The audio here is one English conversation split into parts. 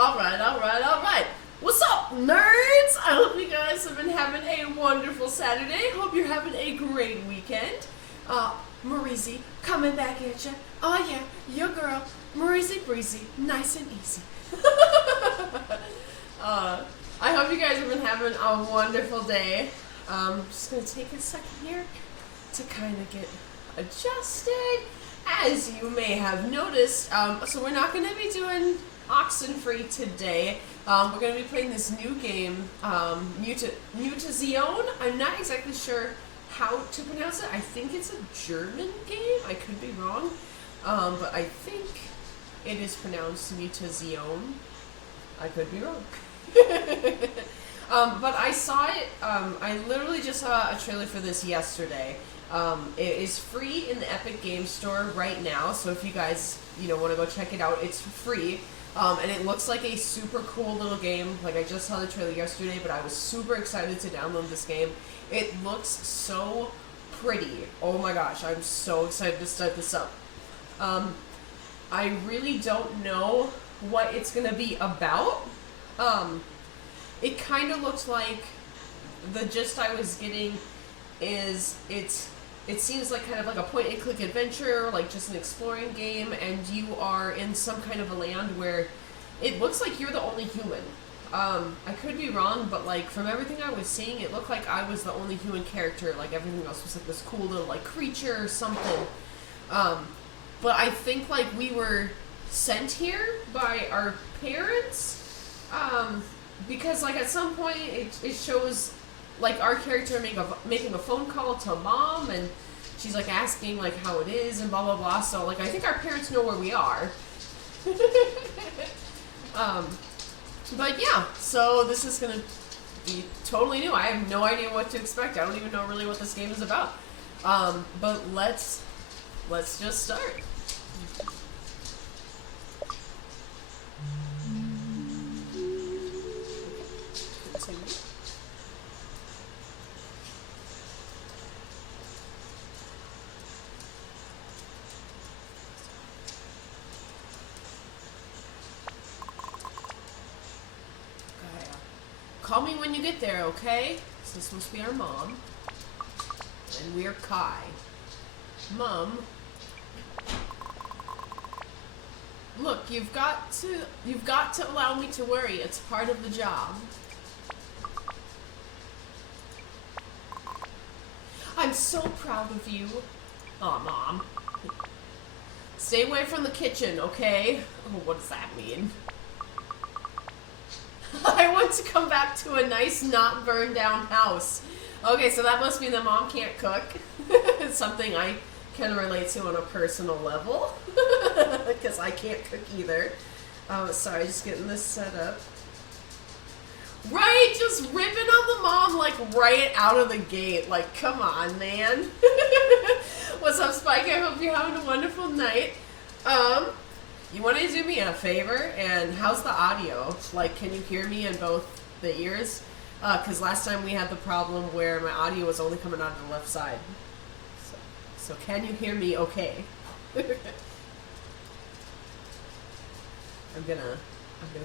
Alright. What's up, nerds? I hope you guys have been having a wonderful Saturday. Hope you're having a great weekend. Maurizy, coming back at ya. Oh yeah, your girl, Maurizy Breezy, nice and easy. I hope you guys have been having a wonderful day. Just gonna take a second here to kind of get adjusted. As you may have noticed, so we're not going to be doing Oxenfree today. We're going to be playing this new game, Mutazione. I'm not exactly sure how to pronounce it. I think it's a German game. I could be wrong. But I think it is pronounced Mutazione. I could be wrong. But I saw it, I literally just saw a trailer for this yesterday. It is free in the Epic Game Store right now, so if you guys, want to go check it out, it's free. And it looks like a super cool little game. Like, I just saw the trailer yesterday, but I was super excited to download this game. It looks so pretty. Oh my gosh, I'm so excited to start this up. I really don't know what it's gonna be about. It kind of looks like the gist I was getting is it seems like kind of like a point-and-click adventure, like just an exploring game, and you are in some kind of a land where it looks like you're the only human. I could be wrong, but like from everything I was seeing, it looked like I was the only human character. Like everything else was like this cool little like creature or something. But I think like we were sent here by our parents, because like at some point it shows like our character making a phone call to mom, and she's like asking like how it is and blah blah blah. So like I think our parents know where we are. But yeah, so this is gonna be totally new. I have no idea what to expect. I don't even know really what this game is about. But let's just start. Call me when you get there, okay? So this must be our mom. And we're Kai. Mom. Look, you've got to allow me to worry. It's part of the job. I'm so proud of you. Aw, Mom. Stay away from the kitchen, okay? Oh, what does that mean? I want to come back to a nice, not burned down house. Okay, so that must mean that Mom can't cook. It's something I can relate to on a personal level. Because I can't cook either. Sorry, just getting this set up. Right, just ripping on the mom, like, right out of the gate. Like, come on, man. What's up, Spike? I hope you're having a wonderful night. You want to do me a favor? And how's the audio? Like, can you hear me in both the ears? Because last time we had the problem where my audio was only coming out of the left side. So can you hear me okay? I'm gonna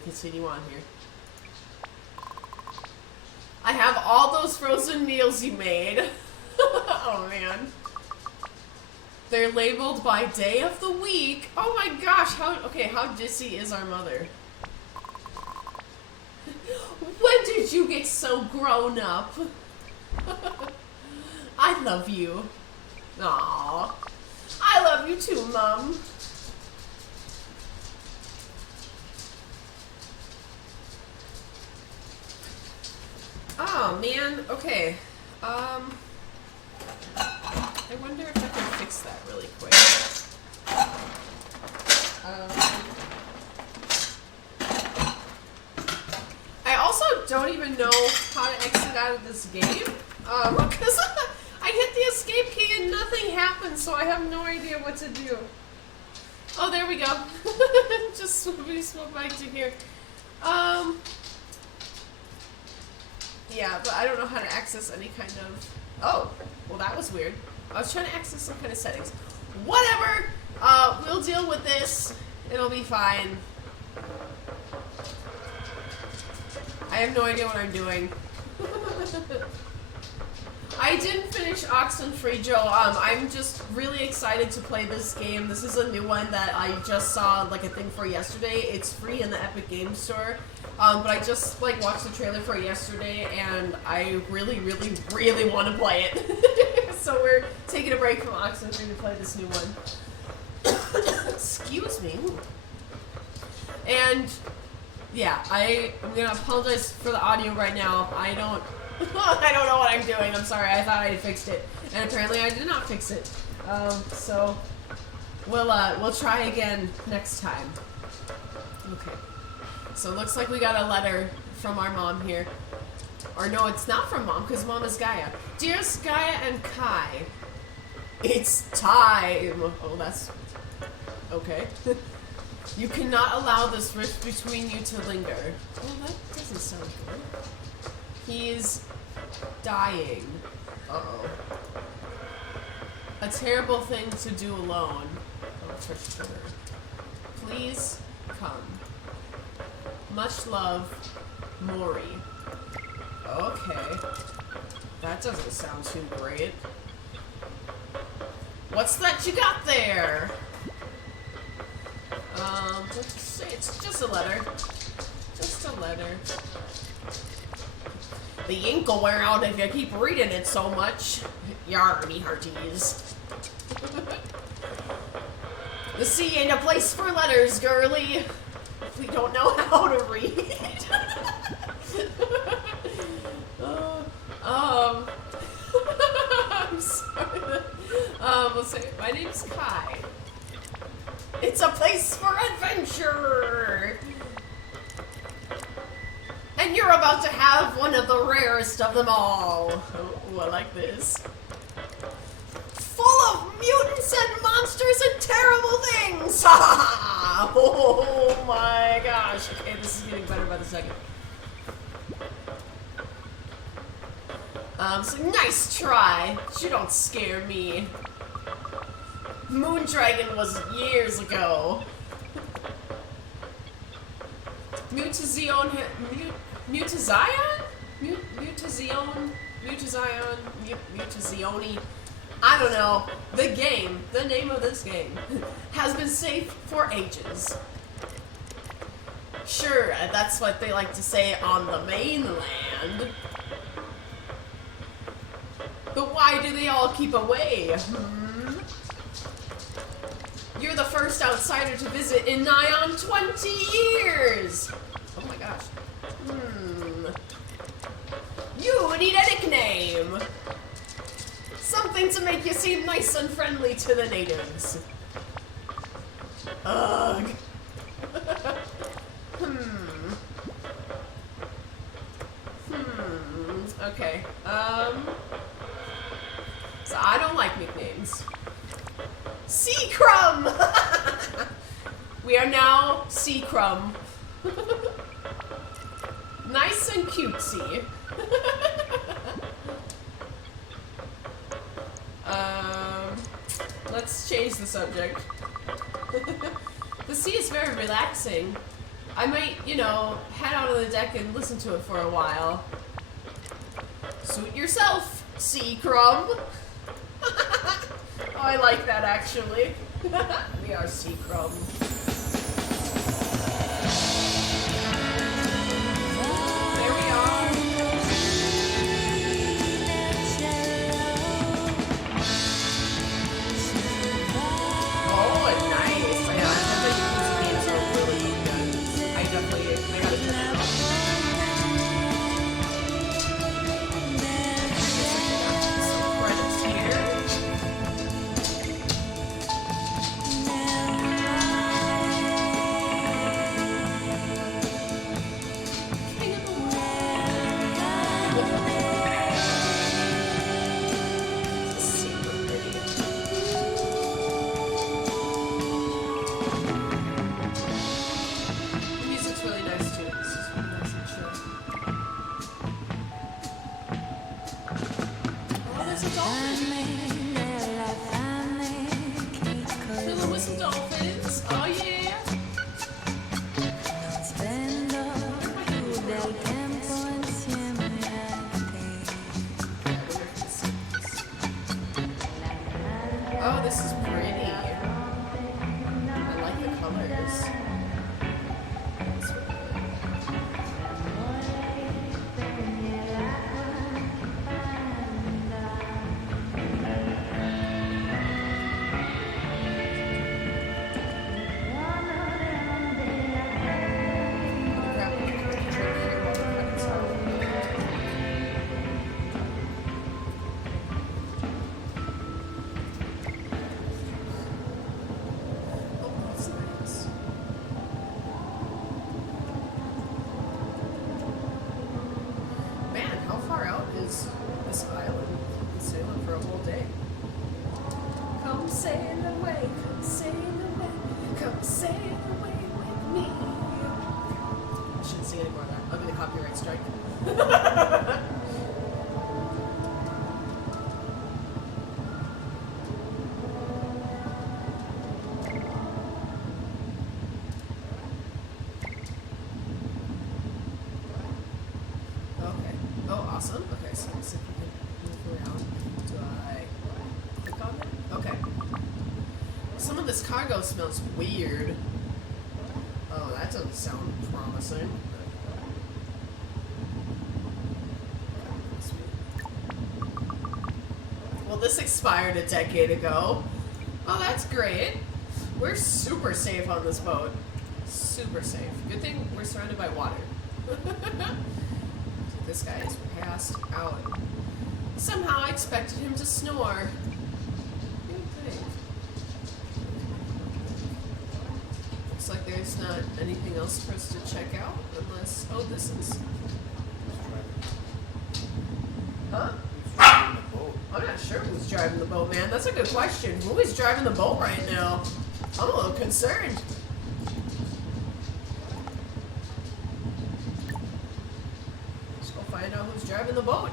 continue on here. I have all those frozen meals you made. Oh man. They're labeled by day of the week. Oh my gosh, how dissy is our mother? When did you get so grown up? I love you. Aww. I love you too, Mom. Oh man, okay. I wonder if I can fix that really quick. I also don't even know how to exit out of this game, because I hit the escape key and nothing happened, so I have no idea what to do. Oh, there we go. Just swap back to here. Yeah, but I don't know how to access any kind of... Oh, well that was weird. I was trying to access some kind of settings. Whatever! We'll deal with this. It'll be fine. I have no idea what I'm doing. I didn't finish Oxenfree, Joe. I'm just really excited to play this game. This is a new one that I just saw like a thing for yesterday. It's free in the Epic Games Store. But I just like watched the trailer for it yesterday, and I really, really, really want to play it. So we're taking a break from Oxenfree to play this new one. Excuse me. And yeah, I'm gonna apologize for the audio right now. I don't know what I'm doing. I'm sorry. I thought I had fixed it, and apparently I did not fix it. So we'll try again next time. Okay. So it looks like we got a letter from our mom here. Or no, it's not from mom, because mom is Gaia. Dearest Gaia and Kai, it's time. Oh, that's okay. You cannot allow this rift between you to linger. Oh, that doesn't sound good. He's dying. Uh-oh. A terrible thing to do alone. Oh, touch Twitter. Please come. Much love, Maury. Okay. That doesn't sound too great. What's that you got there? Let's just say it's just a letter. Just a letter. The ink will wear out if you keep reading it so much. Yarny hearties. The sea ain't a place for letters, girly. We don't know how to read. I'm sorry. Let's say my name's Kai. It's a place for adventure. And you're about to have one of the rarest of them all. Oh, I like this. Full of mutants and monsters and terrible things. Oh my gosh. Okay, this is getting better by the second. So nice try. You don't scare me. Moondragon was years ago. Mutazione? I don't know. The game, the name of this game, has been safe for ages. Sure, that's what they like to say on the mainland. But why do they all keep away? You're the first outsider to visit in nigh on 20 years! Oh my gosh. You need a nickname! Something to make you seem nice and friendly to the natives. Ugh. Okay. So I don't like nicknames. Seacrum! We are now Seacrum. Nice and cutesy. Let's change the subject. The sea is very relaxing. I might, you know, head out on the deck and listen to it for a while. Suit yourself, Seacrum. Oh, I like that actually. We are Seacrum. There we are. Oh, nice. I definitely use games are really good. I gotta check it out. Some credits here. sail away, come sail away, come sail away with me. I shouldn't sing any more of that. I'll get a copyright strike. Awesome. Okay, so let's see if we can move around. Do I click on it? Okay. Some of this cargo smells weird. Oh, that doesn't sound promising. Well, this expired a decade ago. Oh, that's great. We're super safe on this boat. Super safe. Good thing we're surrounded by water. This guy is passed out. Somehow I expected him to snore. Good thing. Looks like there's not anything else for us to check out unless... Oh, this is... Huh? I'm not sure who's driving the boat, man. That's a good question. Who is driving the boat right now? I'm a little concerned. Find out who's driving the boat.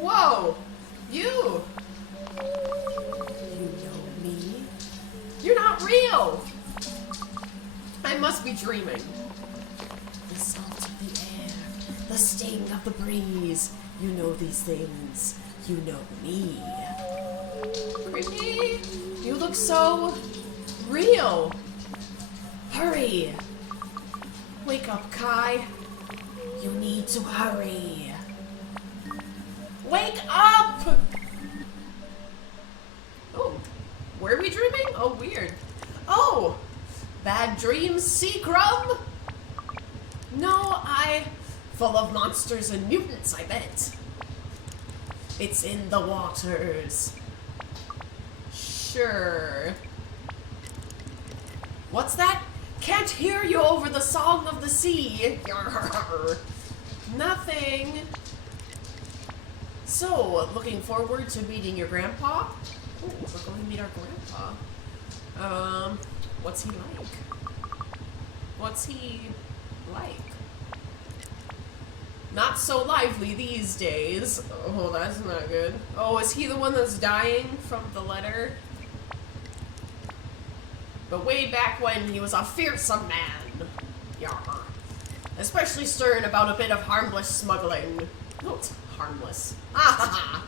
Whoa! You! You know me? You're not real! I must be dreaming. The salt of the air, the sting of the breeze. You know these things. You know me. Creepy. You look so real. Hurry! Wake up, Kai. You need to hurry. Wake up! Oh, were we dreaming? Oh, weird. Oh, bad dreams, Seacrum? No, full of monsters and mutants, I bet. It's in the waters. Sure. What's that? Can't hear you over the song of the sea. Nothing. So, looking forward to meeting your grandpa? Ooh, we're going to meet our grandpa. What's he like? What's he like? Not so lively these days. Oh, that's not good. Oh, is he the one that's dying from the letter? But way back when, he was a fearsome man. Yarr. Especially stern about a bit of harmless smuggling. No, it's harmless. Ha ha ha.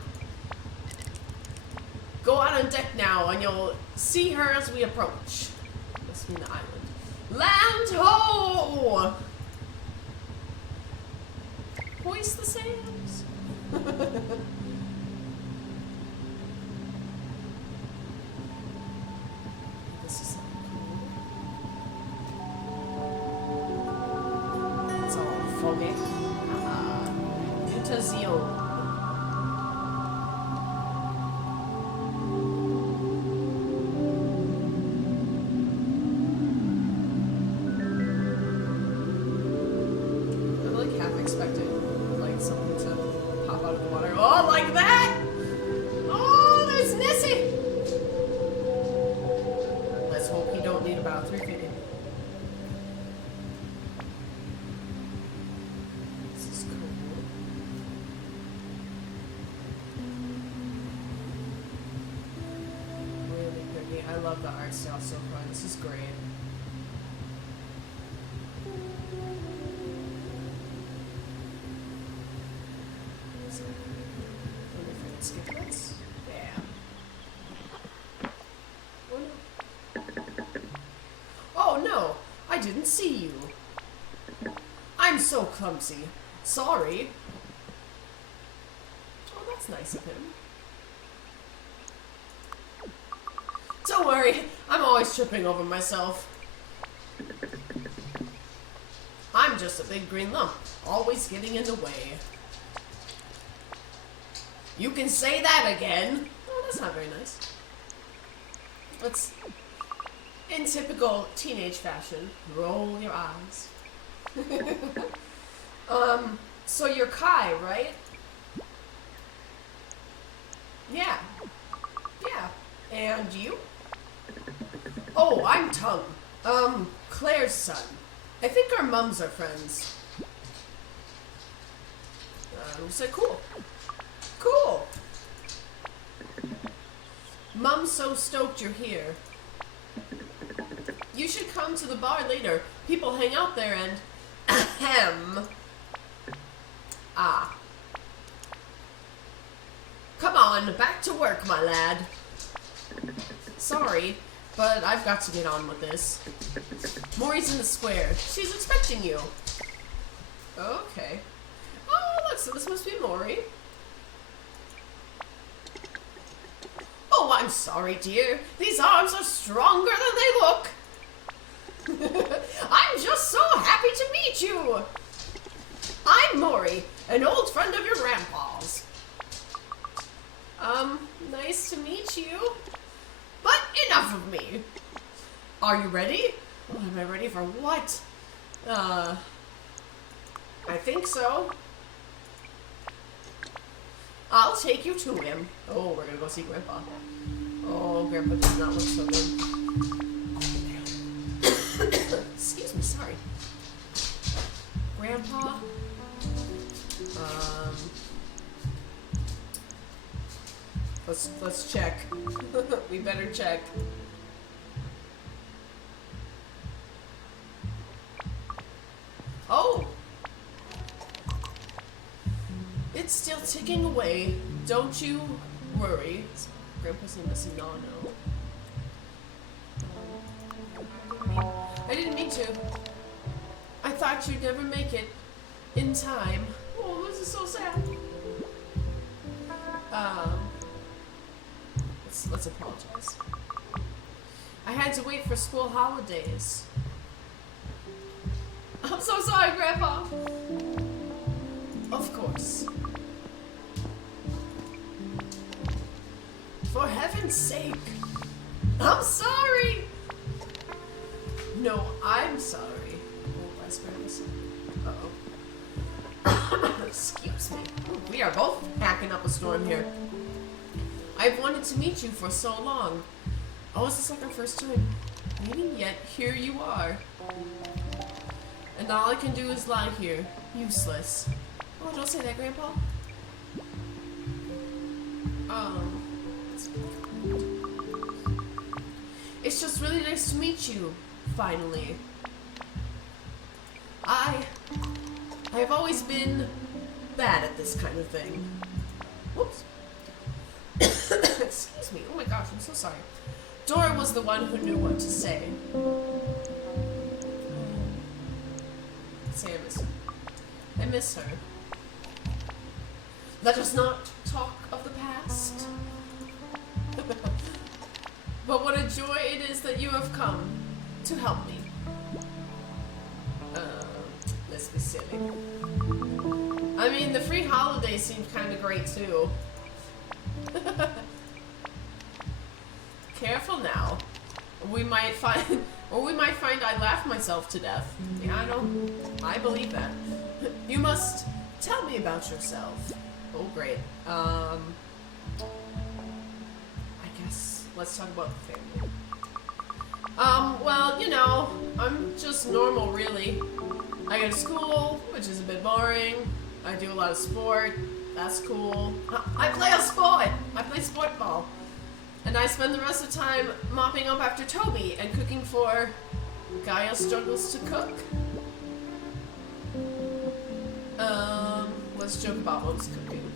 Go out on deck now, and you'll see her as we approach. Must mean the island. Land ho! Hoist the sails. This is it's all foggy. Mutazione. I'm like half expecting like something to pop out of the water. Oh, like that! Oh, there's Nessie! Let's hope he don't need about 3 feet. This is cool. Really pretty. I love the art style so far. This is great. Wonder if I can skip this. Yeah. Oh no. Oh no! I didn't see you. I'm so clumsy. Sorry. Oh, that's nice of him. Don't worry, I'm always tripping over myself. I'm just a big green lump, always getting in the way. You can say that again. Oh, that's not very nice. Let's, in typical teenage fashion, roll your eyes. So you're Kai, right? Yeah. Yeah. And you? Oh, I'm Tongue. Claire's son. I think our mums are friends. So cool. Cool. Mom's so stoked you're here. You should come to the bar later. People hang out there and... Ahem. Ah. Come on, back to work, my lad. Sorry, but I've got to get on with this. Maury's in the square. She's expecting you. Okay. Oh, look, so this must be Maury. Oh, I'm sorry, dear. These arms are stronger than they look. I'm just so happy to meet you. I'm Maury, an old friend of your grandpa's. Nice to meet you. But enough of me. Are you ready? Oh, am I ready for what? I think so. I'll take you to him. Oh, we're gonna go see Grandpa. Oh, Grandpa does not look so good. Excuse me, sorry. Grandpa? Let's check. We better check. Oh! It's still ticking away. Don't you worry. Grandpa's name is Nano. I didn't mean to. I thought you'd never make it in time. Oh, this is so sad. Let's apologize. I had to wait for school holidays. I'm so sorry, Grandpa. Of course. For heaven's sake. I'm sorry. No, I'm sorry. Oh, that's Grandpa's. Uh-oh. Excuse me. We are both hacking up a storm here. I've wanted to meet you for so long. Oh, is this like our first time meeting? Yet here you are. And all I can do is lie here, useless. Oh, don't say that, Grandpa. It's just really nice to meet you, finally. I've always been bad at this kind of thing. Whoops. Excuse me. Oh my gosh, I'm so sorry. Dora was the one who knew what to say. Say I miss her. I miss her. Let us not talk of the past. But what a joy it is that you have come to help me. Let's be silly. I mean, the free holiday seemed kind of great too. Careful now. We might find I laughed myself to death. Yeah, I know. I believe that. You must tell me about yourself. Oh, great. I guess let's talk about the family. Well, you know, I'm just normal, really. I go to school, which is a bit boring. I do a lot of sport. That's cool. I play a sport! I play sport ball. And I spend the rest of the time mopping up after Toby and cooking for Gaia Struggles to Cook. Let's joke about mom's cooking.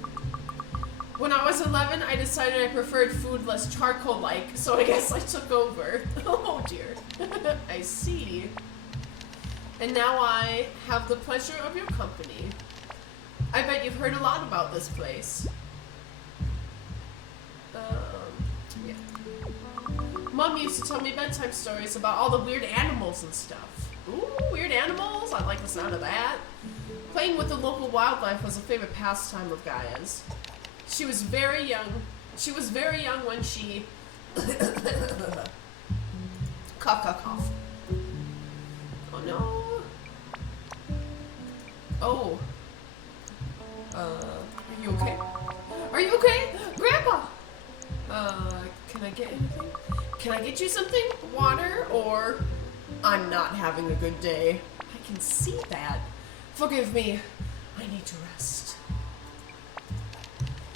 When I was 11, I decided I preferred food less charcoal-like, so I guess I took over. Oh dear. I see. And now I have the pleasure of your company. I bet you've heard a lot about this place. Yeah. Mom used to tell me bedtime stories about all the weird animals and stuff. Ooh, weird animals? I like the sound of that. Playing with the local wildlife was a favorite pastime of Gaia's. She was very young. She was very young when she... Cough, cough, cough. Oh no. Oh. Are you okay? Are you okay? Grandpa! Can I get anything? Can I get you something? Water? Or I'm not having a good day. I can see that. Forgive me. I need to rest.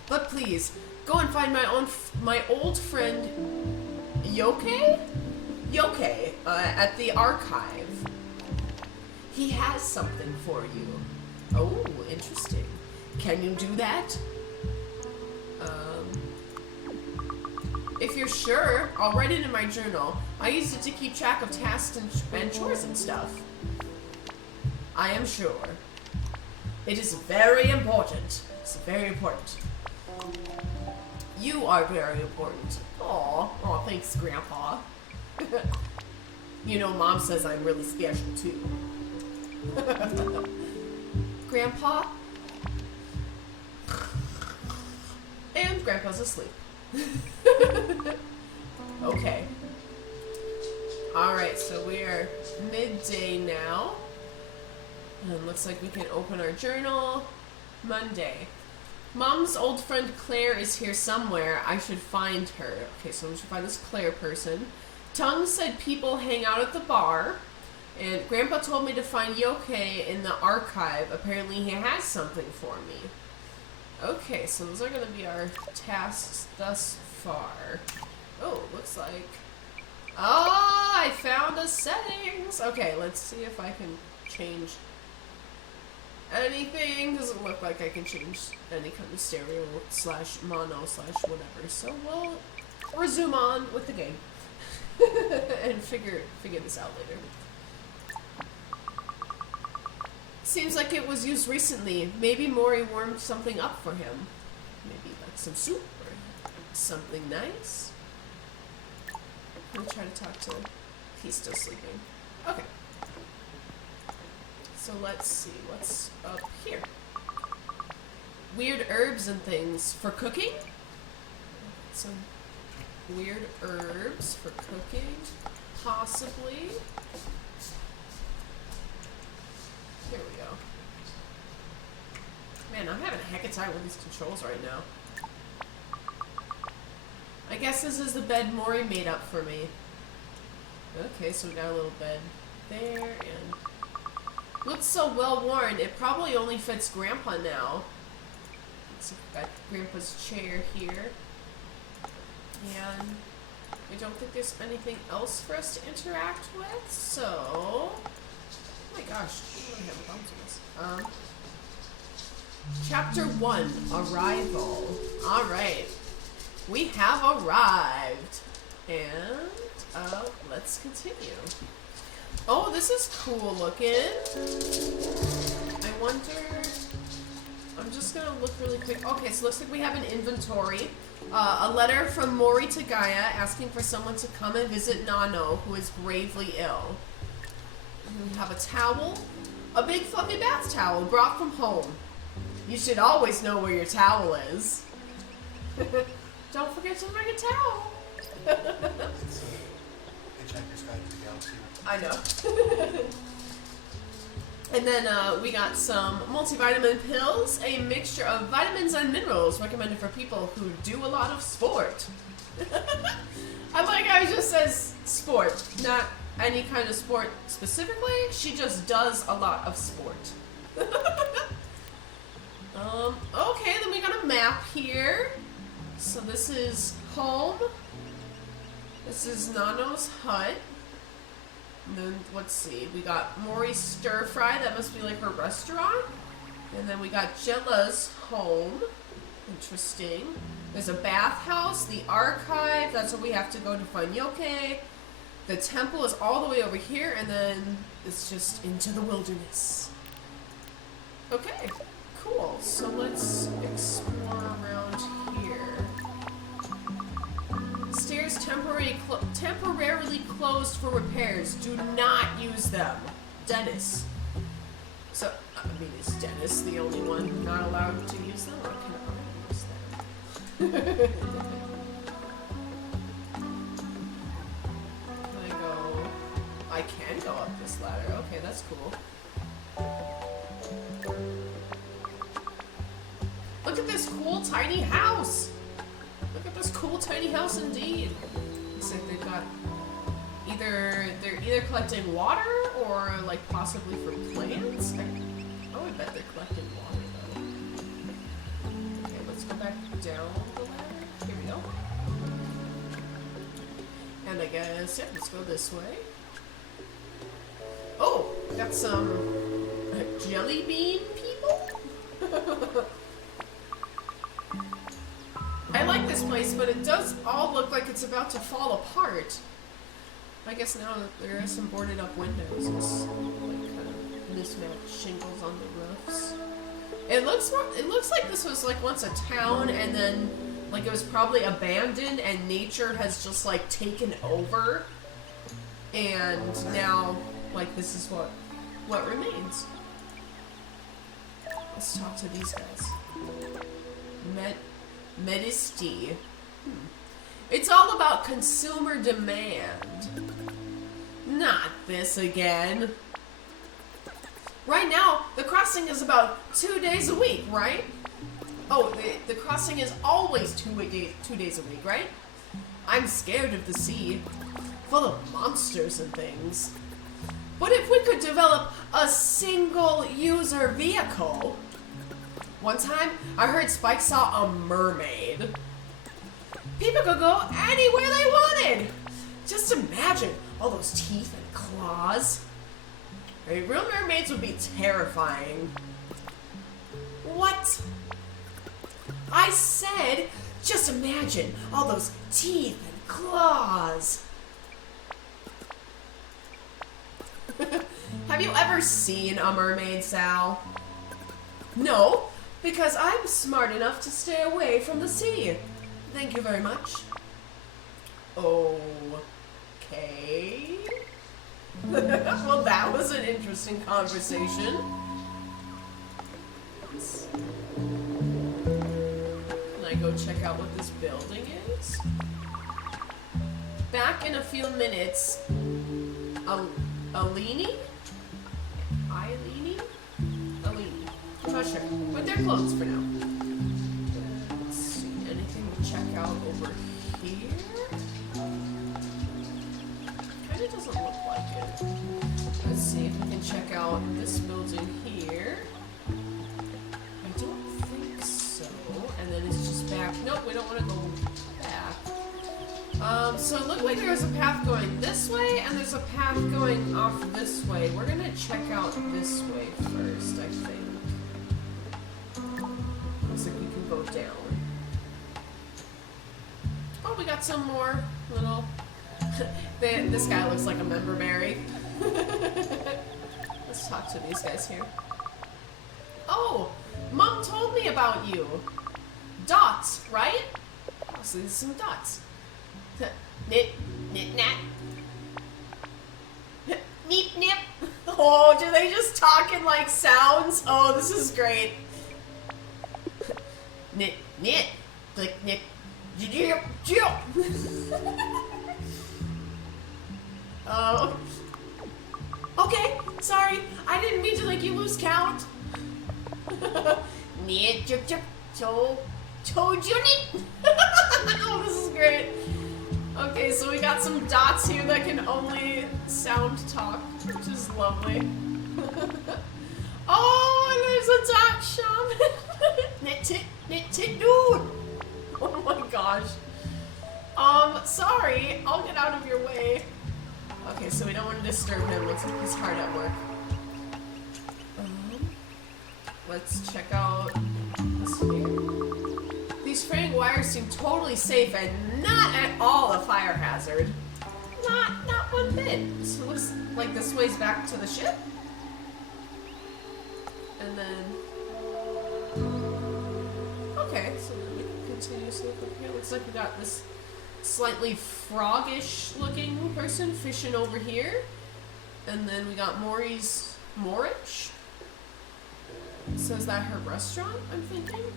But please, go and find my old friend Yoke? Yoke, at the archive. He has something for you. Oh, interesting. Can you do that? If you're sure, I'll write it in my journal. I used it to keep track of tasks and chores and stuff. I am sure. It is very important. It's very important. You are very important. Aw, thanks, Grandpa. You know, Mom says I'm really special, too. Grandpa? And Grandpa's asleep. Okay. Alright, so we are midday now. And looks like we can open our journal. Monday. Mom's old friend Claire is here somewhere. I should find her. Okay, so we should find this Claire person. Tongue said people hang out at the bar. And Grandpa told me to find Yoke in the archive. Apparently he has something for me. Okay, so those are going to be our tasks thus far. Oh, looks like... Oh, I found the settings! Okay, let's see if I can change anything. Doesn't look like I can change any kind of stereo slash mono slash whatever. So we'll resume on with the game. And figure this out later. Seems like it was used recently. Maybe Mori warmed something up for him. Maybe like some soup or something nice. I'm gonna try to talk to him. He's still sleeping. Okay. So let's see what's up here. Weird herbs and things for cooking. Some weird herbs for cooking, possibly. Here we go. Man, I'm having a heck of a time with these controls right now. I guess this is the bed Mori made up for me. Okay, so we got a little bed there, and... Looks so well worn, it probably only fits Grandpa now. So we've got Grandpa's chair here. And I don't think there's anything else for us to interact with, so... Oh my gosh, I really have problems with this. Chapter 1, Arrival. Alright. We have arrived. And, let's continue. Oh, this is cool looking. I wonder... I'm just gonna look really quick. Okay, so looks like we have an inventory. A letter from Mori to Gaia asking for someone to come and visit Nano, who is gravely ill. And we have a towel. A big fluffy bath towel brought from home. You should always know where your towel is. Don't forget to bring a towel. Hitchhiker's Guide to the Galaxy. I know. And then we got some multivitamin pills, a mixture of vitamins and minerals recommended for people who do a lot of sport. I like how it just says sport, not any kind of sport specifically. She just does a lot of sport. Okay, then we got a map here. So this is home. This is Nano's hut. And then, let's see, we got Mori's Stir Fry, that must be like her restaurant. And then we got Jella's home. Interesting. There's a bathhouse, the archive, that's where we have to go to find Yoke. The temple is all the way over here, and then it's just into the wilderness. Okay, cool. So let's explore around here. Stairs temporarily closed for repairs. Do not use them. Dennis. So, I mean, is Dennis the only one not allowed to use them? Or can I use them? Can I go? I can go up this ladder. Okay, that's cool. Look at this cool tiny house. Look Look at this cool tiny house indeed. Looks like they've got they're either collecting water or like possibly for plants. I would bet they're collecting water though. Okay, let's go back down the ladder. Here we go. And I guess, yep, let's go this way. Oh, got some jelly bean people. I like this place, but it does all look like it's about to fall apart. I guess now that there are some boarded up windows, it's like kind of mismatched shingles on the roofs. It looks like this was like once a town, and then like it was probably abandoned, and nature has just like taken over, and now like this is what remains. Let's talk to these guys. Medisti. It's all about consumer demand. Not this again. Right now, the crossing is about 2 days a week, right? Oh, the crossing is always 2 days a week, right? I'm scared of the sea, full of monsters and things. But if we could develop a single-user vehicle... One time, I heard Spike saw a mermaid. People could go anywhere they wanted. Just imagine all those teeth and claws. Right, real mermaids would be terrifying. What? I said, just imagine all those teeth and claws. Have you ever seen a mermaid, Sal? No, because I'm smart enough to stay away from the sea. Thank you very much. Okay. Well, that was an interesting conversation. Can I go check out what this building is? Back in a few minutes. Alini? Eilini? Alini. I'm not sure. But they're closed for now. Let's see. Anything to check out over here? Kinda doesn't look like it. Let's see if we can check out this building here. I don't think so. And then it's just back. Nope, we don't want to go back. So it looked like there was a path going this way, and there's a path going off this way. We're gonna check out this way first, I think. Looks like we can go down. Oh, we got some more little... This guy looks like a member berry. Let's talk to these guys here. Oh, Mom told me about you. Dots, right? Oh, so there's some dots. Nit, nit, nat. Neep, nip. Oh, do they just talk in like sounds? Oh, this is great. Nit, nit. Click, nit. Jip, jip. Oh. Okay, sorry. I didn't mean to make you lose count. Nit, jip, jip. Told you nit. Oh, this is great. Okay, so we got some dots here that can only sound talk, which is lovely. Oh, and there's a dot shaman. Nit tit dude. Oh my gosh. Sorry, I'll get out of your way. Okay, so we don't want to disturb him. Looks like he's hard at work. Let's check out this here. These fraying wires seem totally safe and not at all a fire hazard. Not one bit. So it looks like this way's back to the ship. And then... Okay, so then we can continue to look up here. Looks like we got this slightly froggish looking person fishing over here. And then we got Maury's Moorish. So is that her restaurant, I'm thinking?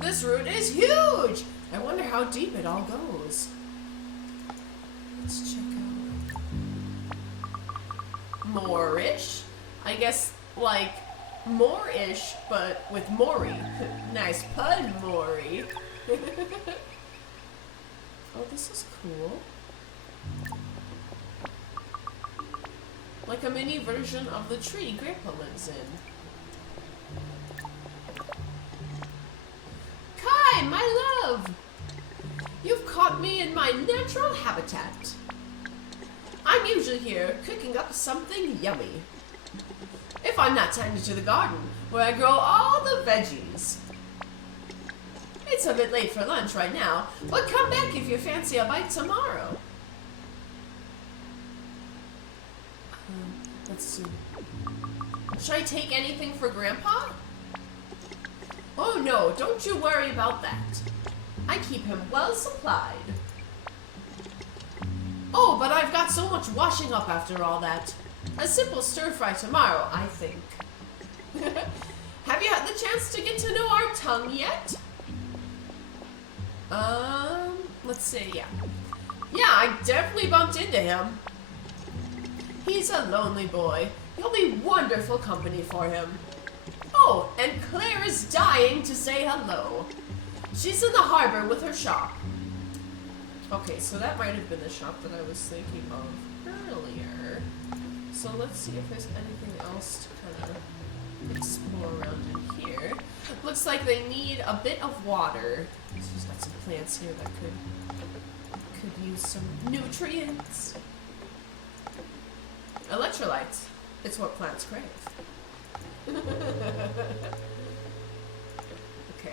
This route is huge! I wonder how deep it all goes. Let's check out... Moorish? I guess, like, Moorish, but with Maury. Nice pun, Maury. Oh, this is cool. Like a mini version of the tree Grandpa lives in. Kai, my love! You've caught me in my natural habitat. I'm usually here cooking up something yummy. If I'm not tending to the garden, where I grow all the veggies. It's a bit late for lunch right now, but come back if you fancy a bite tomorrow. Let's see. Should I take anything for Grandpa? Oh no, don't you worry about that. I keep him well supplied. Oh, but I've got so much washing up after all that. A simple stir-fry tomorrow, I think. Have you had the chance to get to know our tongue yet? Let's see, yeah. Yeah, I definitely bumped into him. He's a lonely boy. You'll be wonderful company for him. Oh, and Claire is dying to say hello. She's in the harbor with her shop. Okay, so that might have been the shop that I was thinking of earlier. So let's see if there's anything else to kind of explore around in here. Looks like they need a bit of water. So she's got some plants here that could use some nutrients. Electrolytes. It's what plants crave. Okay,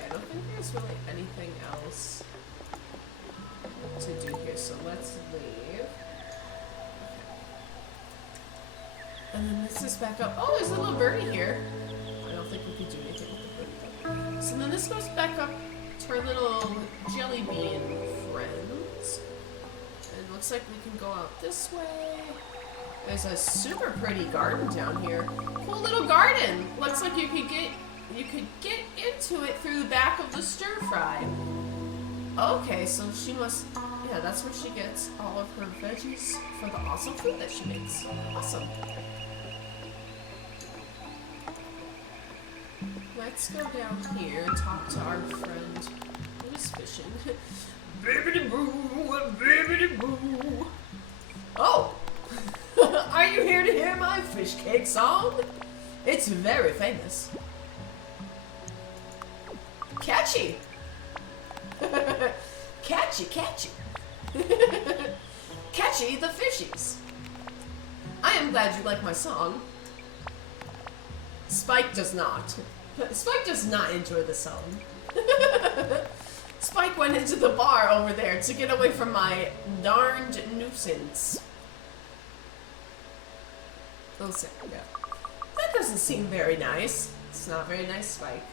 I don't think there's really anything else to do here, so let's leave. And then this is back up. Oh, there's a little birdie here. I don't think we can do anything with the birdie. So then this goes back up to our little jelly bean friends. And it looks like we can go out this way. There's a super pretty garden down here. Cool little garden. Looks like you could get into it through the back of the stir fry. Okay, so she must, yeah, that's where she gets all of her veggies for the awesome food that she makes. Awesome. Let's go down here and talk to our friend who is fishing. Bibbidi-boo, bibbidi-boo. Oh! Are you here to hear my fish cake song? It's very famous. Catchy! Catchy, catchy. Catchy the fishies. I am glad you like my song. Spike does not. Spike does not enjoy the song. Spike went into the bar over there to get away from my darned nuisance. Oh, yeah. That doesn't seem very nice. It's not very nice, Spike.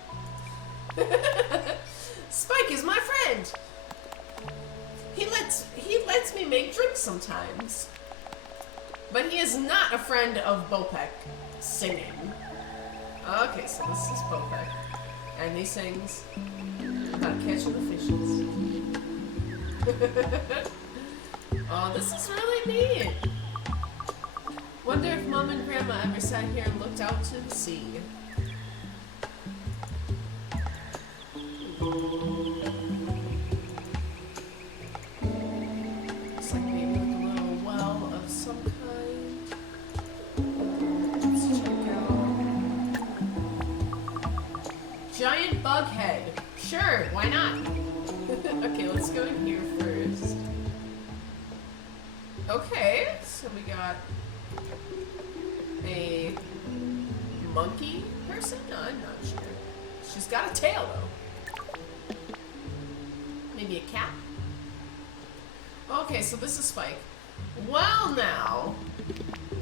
Spike is my friend. He lets me make drinks sometimes. But he is not a friend of Bopek singing. Okay, so this is Bopek. And he sings about catching the fishes. Oh, this is really neat. Wonder if Mom and Grandma ever sat here and looked out to the sea. Looks like maybe like a little well of some kind. Let's check out. Giant bug head. Sure, why not? Okay, let's go in here first. Okay, so we got a monkey person? No, I'm not sure. She's got a tail, though. Maybe a cat? Okay, so this is Spike. Well, now.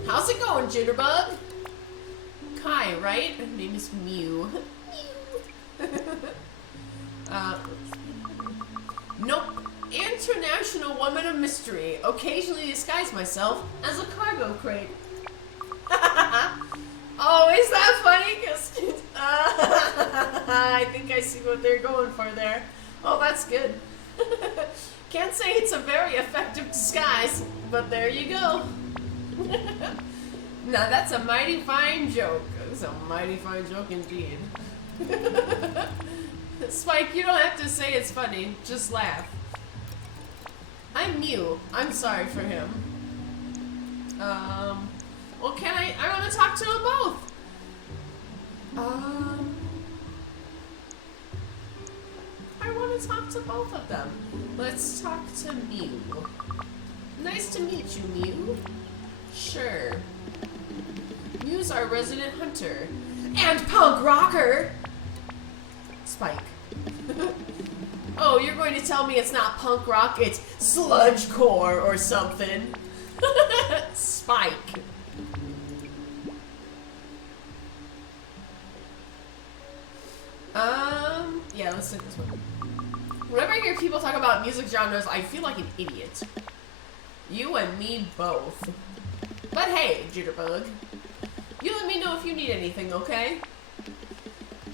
How's it going, Jitterbug? Kai, right? Her name is Mew. Nope. International woman of mystery. Occasionally disguise myself as a cargo crate. Oh, is that funny? 'Cause I think I see what they're going for there. Oh, that's good. Can't say it's a very effective disguise, but there you go. Now that's a mighty fine joke. It's a mighty fine joke indeed. Spike, you don't have to say it's funny. Just laugh. I'm Mew. I'm sorry for him. Well, can I want to talk to them both. I want to talk to both of them. Let's talk to Mew. Nice to meet you, Mew. Sure. Mew's our resident hunter. And punk rocker! Spike. Oh, you're going to tell me it's not punk rock, it's sludgecore or something. Spike. Yeah, let's take this one. Whenever I hear people talk about music genres, I feel like an idiot. You and me both. But hey, Jitterbug. You let me know if you need anything, okay?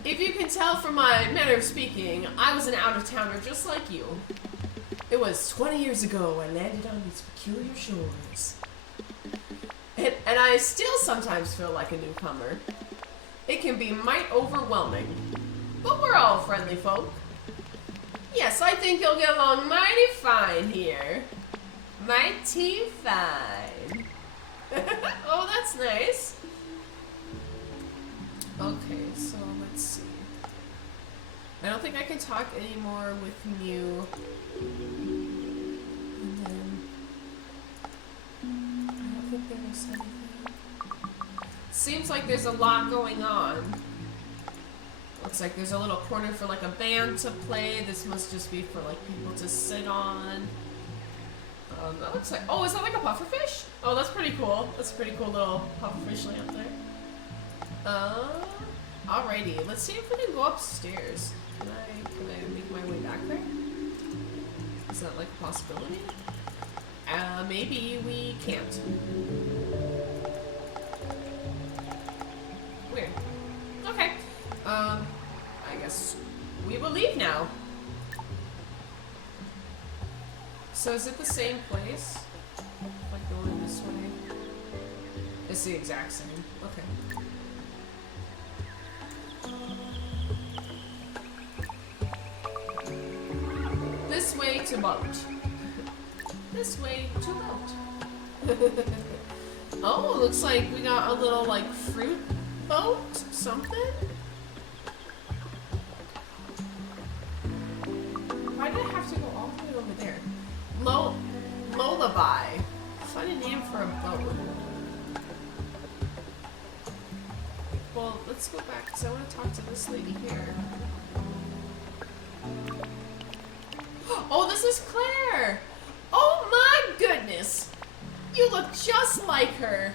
If you can tell from my manner of speaking, I was an out-of-towner just like you. It was 20 years ago I landed on these peculiar shores. And I still sometimes feel like a newcomer. It can be might overwhelming. But we're all friendly folk. Yes, I think you'll get along mighty fine here. Mighty fine. Oh, that's nice. Okay, so let's see. I don't think I can talk anymore with Mew. And then I don't think there was anything. Seems like there's a lot going on. Looks like there's a little corner for like a band to play. This must just be for like people to sit on. That looks like, oh, is that like a pufferfish? Oh, that's pretty cool. That's a pretty cool little pufferfish lamp there. Alrighty, let's see if we can go upstairs. Can I make my way back there? Is that like a possibility? Maybe we can't. Weird. Okay. I guess we will leave now. So is it the same place? Like going this way? It's the exact same. Okay. This way to boat. This way to boat. Oh, looks like we got a little like fruit boat, something. Why did I have to go all the way over there? Lullaby. Funny name for a boat. Well, let's go back because I want to talk to this lady here. Oh, this is Claire! Oh my goodness! You look just like her.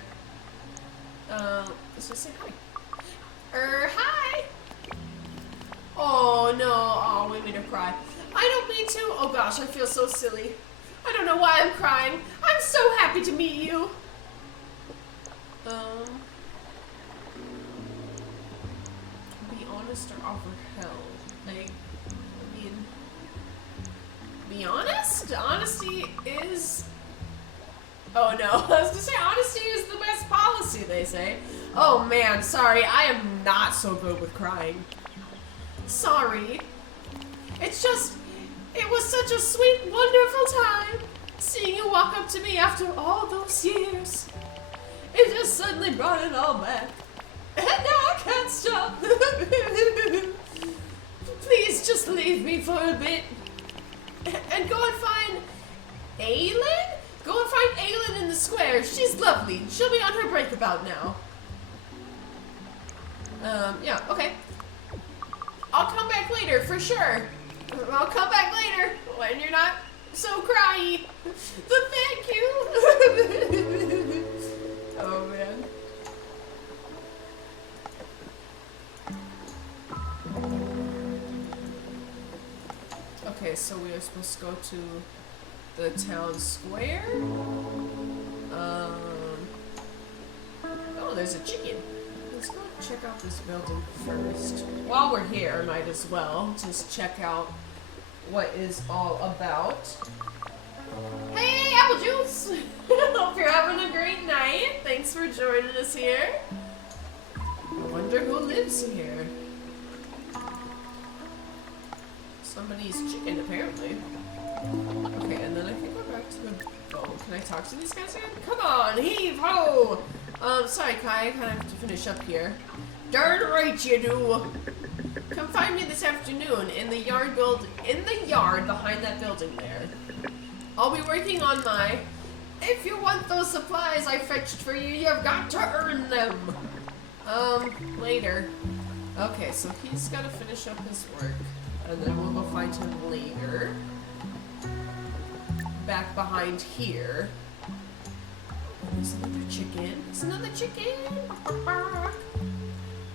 Let's just say hi. Hi! Oh no, oh, we made her cry. I don't mean to. Oh gosh, I feel so silly. I don't know why I'm crying. I'm so happy to meet you. Be honest or offer help. Like, I mean, be honest? Honesty is... Oh no, I was gonna say honesty is the best policy, they say. Oh man, sorry, I am not so good with crying. Sorry. It's just, it was such a sweet, wonderful time seeing you walk up to me after all those years. It just suddenly brought it all back. And now I can't stop. Please just leave me for a bit. And go and find Aylin? Go and find Aylin in the square. She's lovely. She'll be on her breakabout now. Yeah, okay. I'll come back later, for sure. I'll come back later when you're not so cryy. But thank you. Oh, man. Okay, so we are supposed to go to the town square. Oh, there's a chicken. Let's go check out this building first. While we're here, might as well just check out what is all about. Hey, Apple Juice! Hope you're having a great night. Thanks for joining us here. I wonder who lives here. Somebody's chicken, apparently. Okay, and then I think we're back to the boat. Can I talk to these guys again? Come on, heave ho! Sorry, Kai, I kind of have to finish up here. Darn right you do! Come find me this afternoon in the yard behind that building there. I'll be working on my... If you want those supplies I fetched for you, you've got to earn them! Later. Okay, so he's gotta finish up his work. And then we'll go find him later. Back behind here. There's another chicken. There's another chicken! I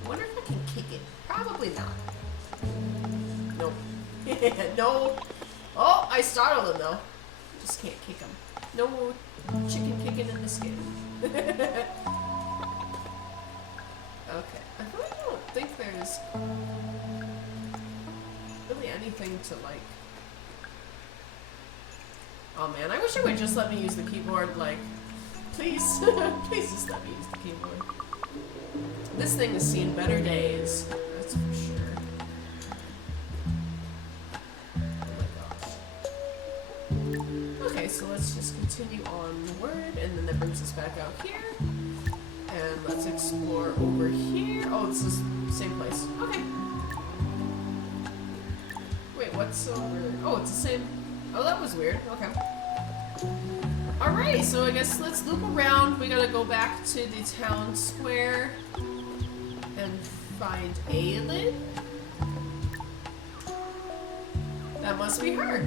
wonder if I can kick it. Probably not. Nope. No. Oh, I startled him though. Just can't kick him. No chicken kicking in this game. Okay. I really don't think there's really anything to like. Oh man, I wish it would just let me use the keyboard. Like, please, please just let me use the keyboard. This thing has seen better days. That's for sure. Oh my gosh. Okay, so let's just continue onward, and then that brings us back out here. And let's explore over here. Oh, it's the same place. Okay. Wait, what's over? Oh, it's the same. Oh, that was weird. Okay. Alright, so I guess let's loop around. We gotta go back to the town square and find Aylin. That must be her.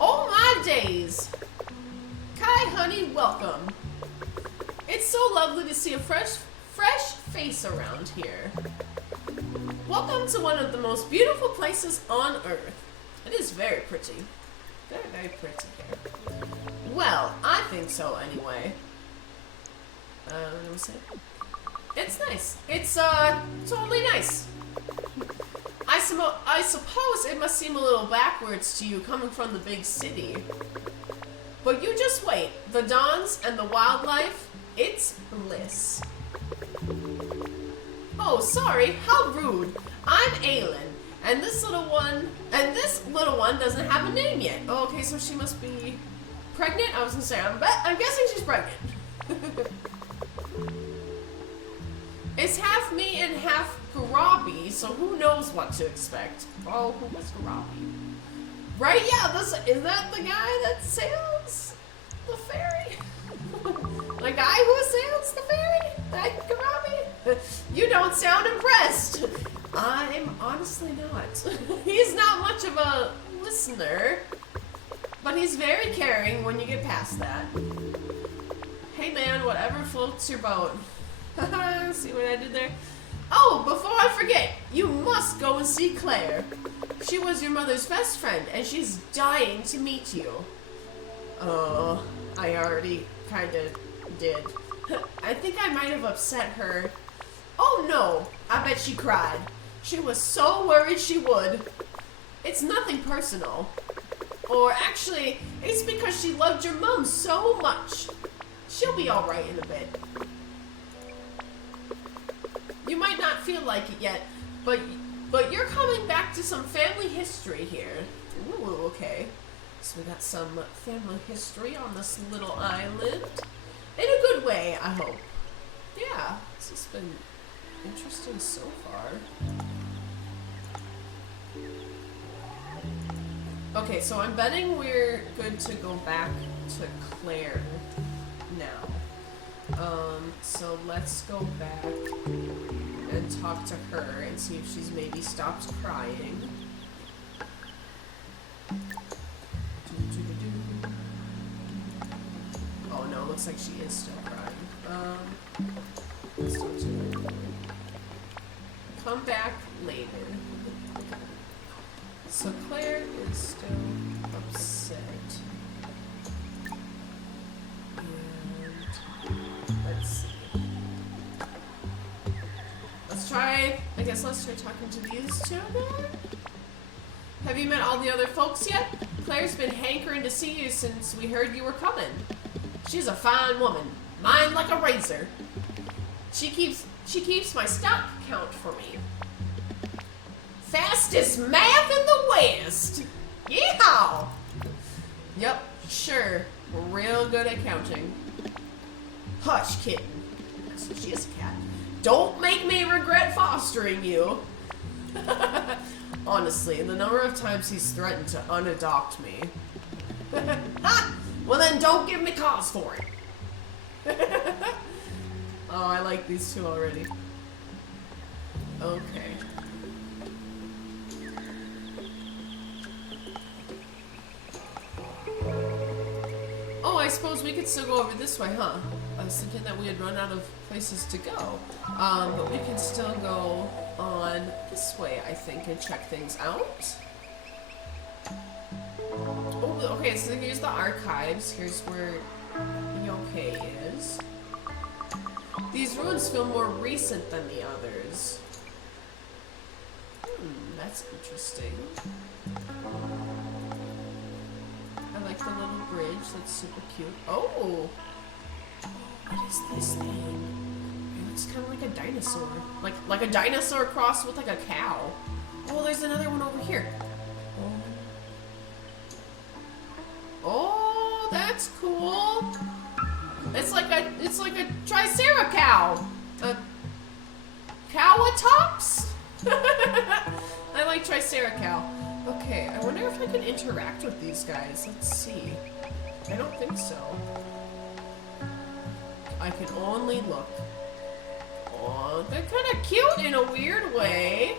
Oh my days! Kai, honey, welcome. It's so lovely to see a fresh face around here. Welcome to one of the most beautiful places on Earth. It is very pretty. Very, very pretty here. Well, I think so anyway. Let me see. It's nice. It's, totally nice. I suppose it must seem a little backwards to you coming from the big city. But you just wait. The dawns and the wildlife, it's bliss. Oh, sorry, how rude. I'm Aylin, and this little one doesn't have a name yet. Oh, okay, so she must be pregnant? I was gonna say, I'm guessing she's pregnant. It's half me and half Garabi, so who knows what to expect. Oh, who was Garabi? Right, yeah, is that the guy that sails the ferry? The guy who sails the ferry? That Garabi? You don't sound impressed. I'm honestly not. He's not much of a listener, but he's very caring when you get past that. Hey man, whatever floats your boat. See what I did there? Oh, before I forget, you must go and see Claire. She was your mother's best friend, and she's dying to meet you. Oh, I already kinda did. I think I might have upset her. Oh no, I bet she cried. She was so worried she would. It's nothing personal. Or actually, it's because she loved your mom so much. She'll be alright in a bit. You might not feel like it yet, but you're coming back to some family history here. Ooh, okay. So we got some family history on this little island. In a good way, I hope. Yeah, this has been interesting so far. Okay, so I'm betting we're good to go back to Claire now. So let's go back and talk to her and see if she's maybe stopped crying. Oh no, looks like she is still crying. Let's talk to her. Come back later. So Claire is still upset. Let's see. Let's try talking to these two now. Have you met all the other folks yet? Claire's been hankering to see you since we heard you were coming. She's a fine woman, mind like a razor. She keeps She keeps my stock count for me. Fastest math in the West. Yeehaw! Yep, sure. We're real good at counting. Hush, kitten. So she is a cat. Don't make me regret fostering you. Honestly, the number of times he's threatened to unadopt me. Ha! Well then, don't give me cause for it. Oh, I like these two already. Okay. Oh, I suppose we could still go over this way, huh? I was thinking that we had run out of places to go. But we can still go on this way, I think, and check things out. Oh, okay, so here's the archives. Here's where Yoke is. These ruins feel more recent than the others. That's interesting. I like the little bridge. That's super cute. Oh! What is this thing? It looks kind of like a dinosaur. Like a dinosaur crossed with like a cow. Oh, there's another one over here. Oh, that's cool. It's like a triceratops. A cowatops? I like triceratops. Okay, I wonder if I can interact with these guys. Let's see. I don't think so. I can only look. Oh, they're kind of cute in a weird way.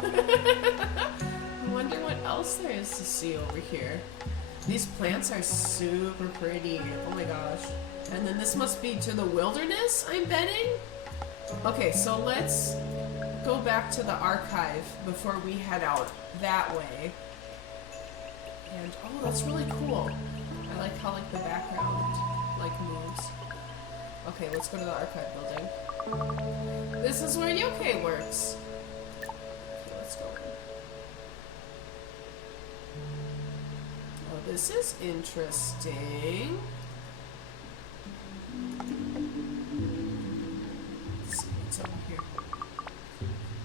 I wonder what else there is to see over here. These plants are super pretty. Oh my gosh. And then this must be to the wilderness, I'm betting? Okay, so let's go back to the archive before we head out that way. And, oh, that's really cool. I like how, like, the background, like, moves. Okay, let's go to the archive building. This is where Yoke works. Okay, let's go. Oh, this is interesting. Let's see what's over here.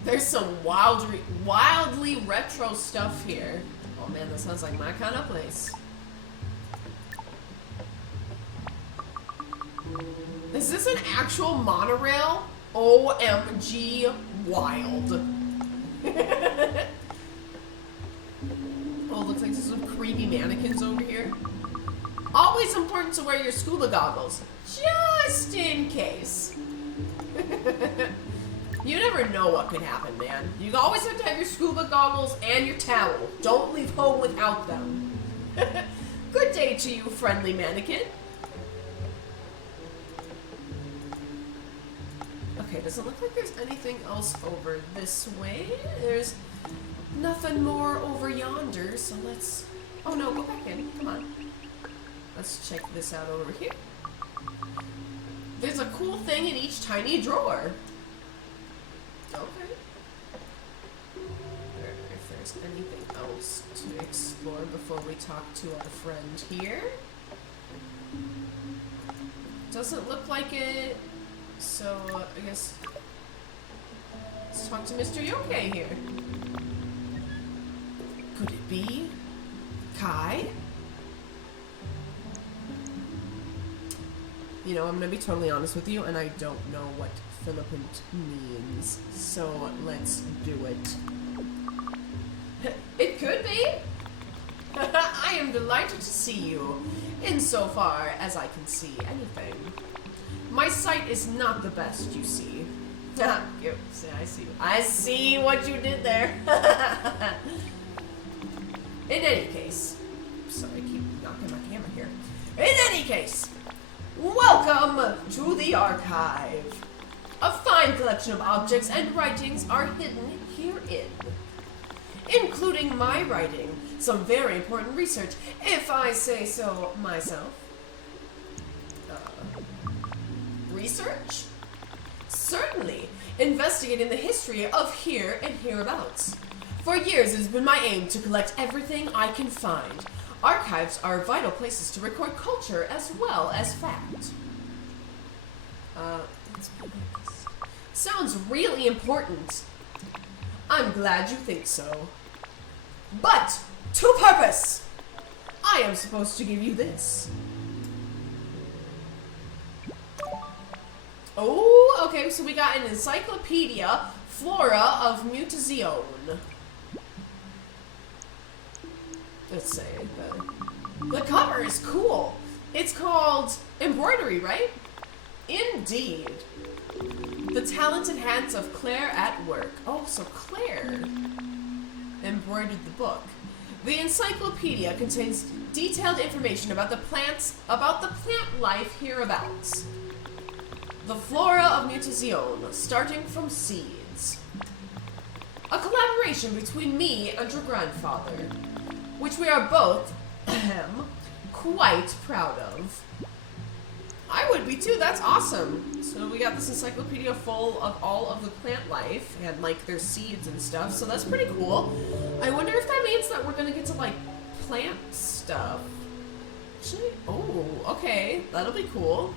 There's some wildly retro stuff here. Oh man, that sounds like my kind of place. Is this an actual monorail? OMG wild. Oh, looks like there's some creepy mannequins over here. Always important to wear your scuba goggles, just in case. You never know what could happen, man. You always have to have your scuba goggles and your towel. Don't leave home without them. Good day to you, friendly mannequin. Okay, doesn't look like there's anything else over this way. There's nothing more over yonder, so let's... Oh no, go back in. Come on. Let's check this out over here. There's a cool thing in each tiny drawer. Okay. If there's anything else to explore before we talk to our friend here. Doesn't look like it. So, I guess... Let's talk to Mr. Yoke here. Could it be Kai? You know, I'm gonna be totally honest with you, and I don't know what Philippant means. So, let's do it. It could be! I am delighted to see you, insofar as I can see anything. My sight is not the best, you see. Cute. See, I see what you did there. In any case, sorry, I keep knocking my camera here. In any case, welcome to the archive. A fine collection of objects and writings are hidden herein, including my writing, some very important research, if I say so myself. Research? Certainly. Investigating the history of here and hereabouts. For years, it has been my aim to collect everything I can find. Archives are vital places to record culture as well as fact. Let's be honest. Sounds really important. I'm glad you think so. But, to purpose! I am supposed to give you this. Oh, okay, so we got an encyclopedia, Flora of Mutazione. Let's say, the cover is cool. It's called Embroidery, right? Indeed. The talented hands of Claire at work. Oh, so Claire embroidered the book. The encyclopedia contains detailed information about the plant life hereabouts. The Flora of Mutazione, starting from seeds. A collaboration between me and your grandfather, which we are both quite proud of. I would be too, that's awesome. So we got this encyclopedia full of all of the plant life and like their seeds and stuff, so that's pretty cool. I wonder if that means that we're gonna get to like plant stuff. Actually, oh, okay, that'll be cool.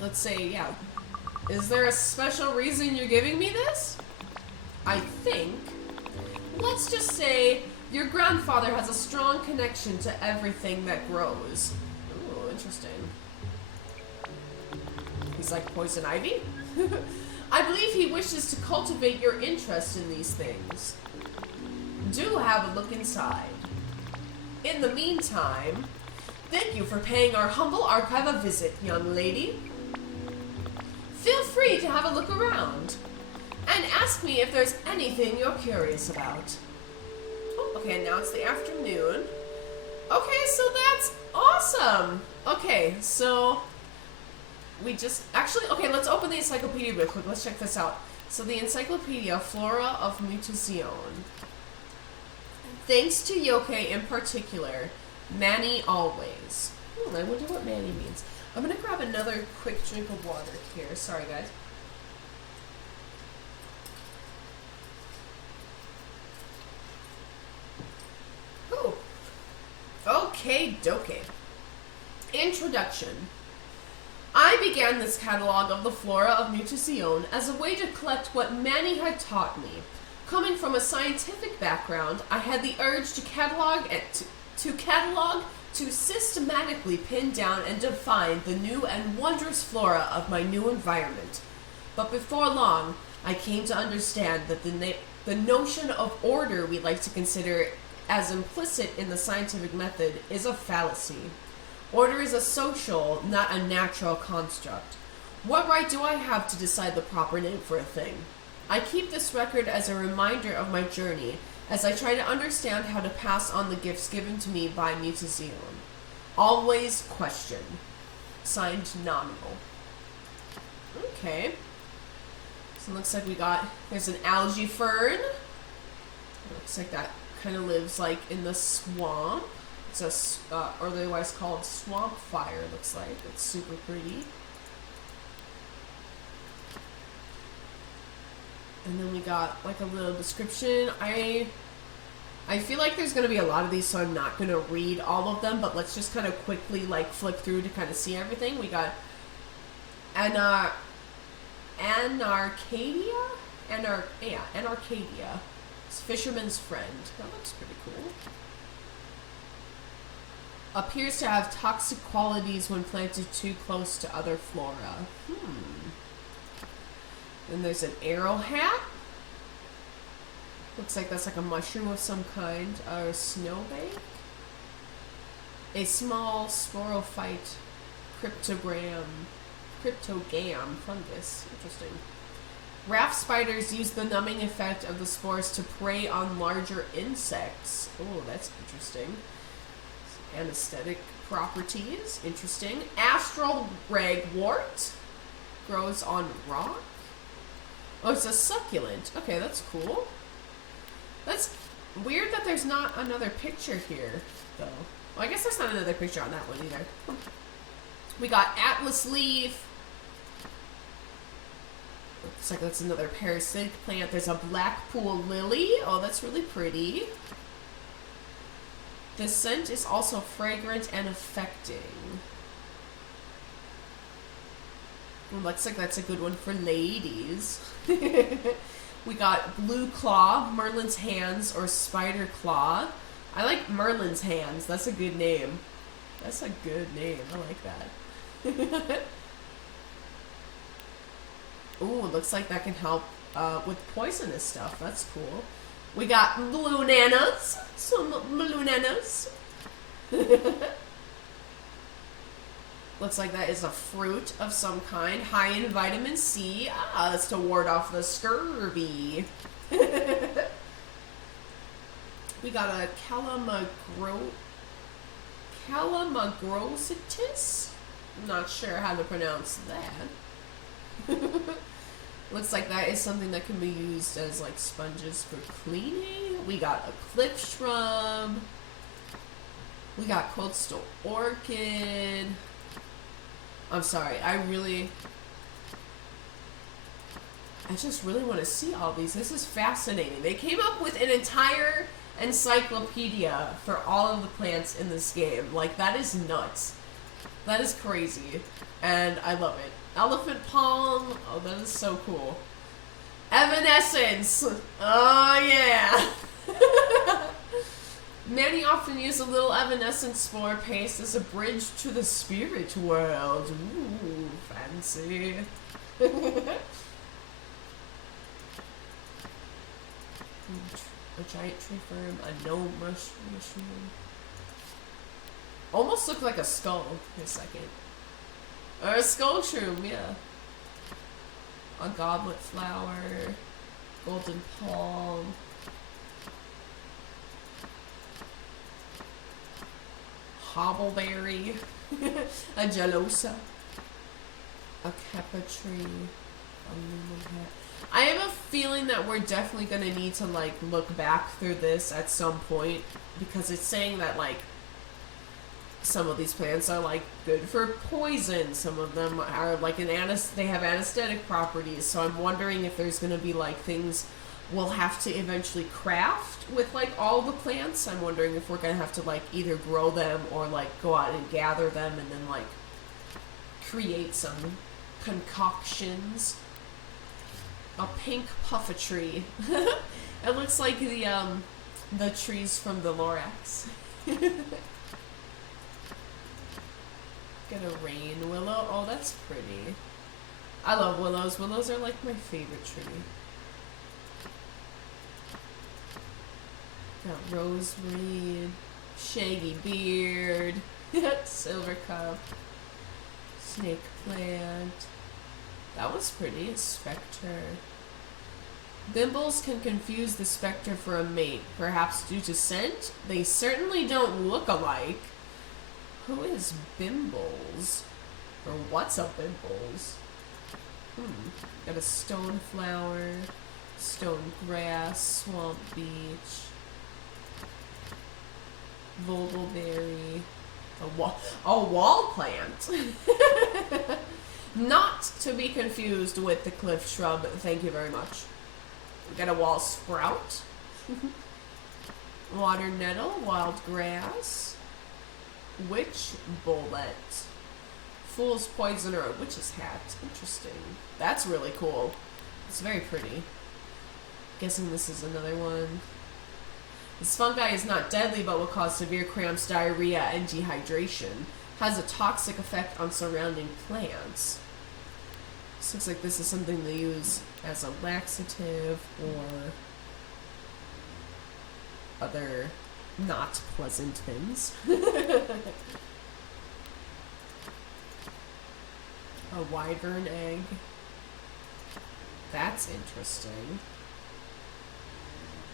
Let's say, yeah. Is there a special reason you're giving me this? I think. Let's just say your grandfather has a strong connection to everything that grows. Ooh, interesting. He's like poison ivy? I believe he wishes to cultivate your interest in these things. Do have a look inside. In the meantime, thank you for paying our humble archive a visit, young lady. Feel free to have a look around and ask me if there's anything you're curious about. Oh, okay, now it's the afternoon. Okay, so that's awesome. Okay, so we just actually, okay, let's open the encyclopedia real quick. Let's check this out. So the encyclopedia, Flora of Mutazione. Thanks to Yoke in particular, Manny always. I wonder what Manny means. I'm gonna grab another quick drink of water here. Sorry, guys. Ooh. Okay, doke. Introduction. I began this catalog of the Flora of Mutazione as a way to collect what Manny had taught me. Coming from a scientific background, I had the urge to catalog to systematically pin down and define the new and wondrous flora of my new environment. But before long, I came to understand that the notion of order we like to consider as implicit in the scientific method is a fallacy. Order is a social, not a natural construct. What right do I have to decide the proper name for a thing? I keep this record as a reminder of my journey as I try to understand how to pass on the gifts given to me by Mutazione. Always question. Signed, Nominal. Okay. So it looks like there's an algae fern. Looks like that kind of lives like in the swamp. It's or otherwise called swamp fire, looks like. It's super pretty. And then we got like a little description. I feel like there's going to be a lot of these, so I'm not going to read all of them, but let's just kind of quickly like flick through to kind of see everything. We got Anarcadia? Anarcadia. It's Fisherman's Friend. That looks pretty cool. Appears to have toxic qualities when planted too close to other flora. Then there's an arrow hat. Looks like that's like a mushroom of some kind. Or snowbank. A small sporophyte cryptogam fungus. Interesting. Raft spiders use the numbing effect of the spores to prey on larger insects. Oh, that's interesting. Anesthetic properties. Interesting. Astral ragwort. Grows on rock. Oh, it's a succulent. Okay, that's cool. That's weird that there's not another picture here, though. Well, I guess there's not another picture on that one either. We got Atlas leaf. Looks like that's another parasitic plant. There's a Blackpool lily. Oh, that's really pretty. The scent is also fragrant and affecting. Looks like that's a good one for ladies. We got Blue Claw, Merlin's Hands, or Spider Claw. I like Merlin's Hands. That's a good name. That's a good name. I like that. Ooh, looks like that can help with poisonous stuff. That's cool. We got Blue Nanas. Some Blue Nanas. Looks like that is a fruit of some kind, high in vitamin C. Ah, that's to ward off the scurvy. We got a Calamagrositis. Not sure how to pronounce that. Looks like that is something that can be used as like sponges for cleaning. We got a cliff shrub. We got coastal orchid. I'm sorry, I just really want to see all these. This is fascinating. They came up with an entire encyclopedia for all of the plants in this game. Like, that is nuts. That is crazy. And I love it. Elephant palm. Oh, that is so cool. Evanescence. Oh, yeah. Many often use a little evanescent spore paste as a bridge to the spirit world. Ooh, fancy. A giant tree fern, a gnome mushroom. Almost looked like a skull for a second. Or a skull shroom, yeah. A goblet flower, golden palm. Hobbleberry, a gelosa, a kappa tree, a lemon hat. I have a feeling that we're definitely going to need to like look back through this at some point, because it's saying that like some of these plants are like good for poison, some of them are like they have anesthetic properties, so I'm wondering if there's going to be like things we'll have to eventually craft with like all the plants. I'm wondering if we're gonna have to like either grow them or like go out and gather them and then like create some concoctions. A pink puffertree. It looks like the trees from the Lorax. Get a rain willow. Oh, that's pretty. I love willows. Willows are like my favorite tree. Got roseweed, shaggy beard, silver cup, snake plant. That was pretty. A spectre. Bimbles can confuse the spectre for a mate, perhaps due to scent. They certainly don't look alike. Who is Bimbles? Or what's a Bimbles? Got a stone flower, stone grass, swamp beach. Vogelberry, a wall plant. Not to be confused with the cliff shrub. Thank you very much. We got a wall sprout. Water nettle, wild grass, witch bullet, fool's poisoner, a witch's hat. Interesting. That's really cool. It's very pretty. Guessing this is another one. This fungi is not deadly, but will cause severe cramps, diarrhea, and dehydration. Has a toxic effect on surrounding plants. This looks like this is something they use as a laxative or other not pleasant things. A wyvern egg. That's interesting.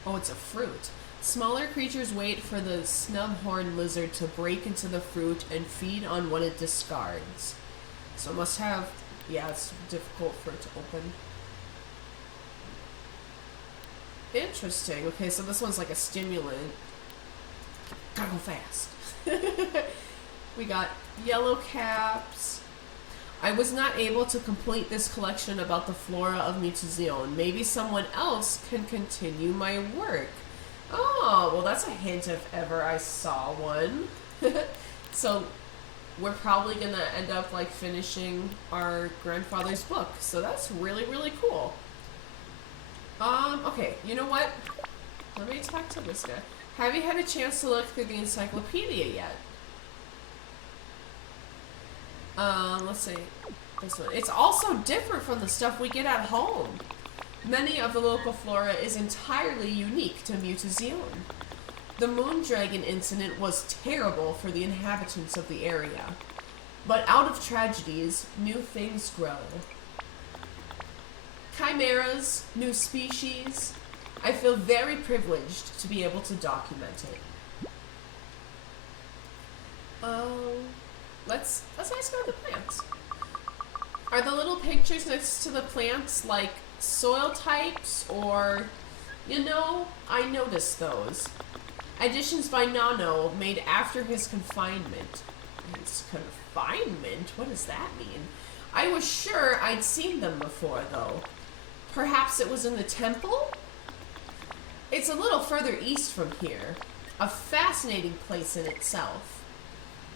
Oh, it's a fruit. Smaller creatures wait for the snub-horned lizard to break into the fruit and feed on what it discards. So it must have... Yeah, it's difficult for it to open. Interesting. Okay, so this one's like a stimulant. Gotta go fast. We got yellow caps. I was not able to complete this collection about the flora of Mutazione. Maybe someone else can continue my work. Oh, well that's a hint if ever I saw one. So, we're probably gonna end up like finishing our grandfather's book. So that's really, really cool. Okay, you know what? Let me talk to this guy. Have you had a chance to look through the encyclopedia yet? Let's see. This one. It's also different from the stuff we get at home. Many of the local flora is entirely unique to Mutazione. The moon dragon incident was terrible for the inhabitants of the area. But out of tragedies, new things grow. Chimeras, new species. I feel very privileged to be able to document it. Let's ask about the plants. Are the little pictures next to the plants like soil types or, you know, I noticed those. Additions by Nano made after his confinement. His confinement? What does that mean? I was sure I'd seen them before though. Perhaps it was in the temple? It's a little further east from here. A fascinating place in itself.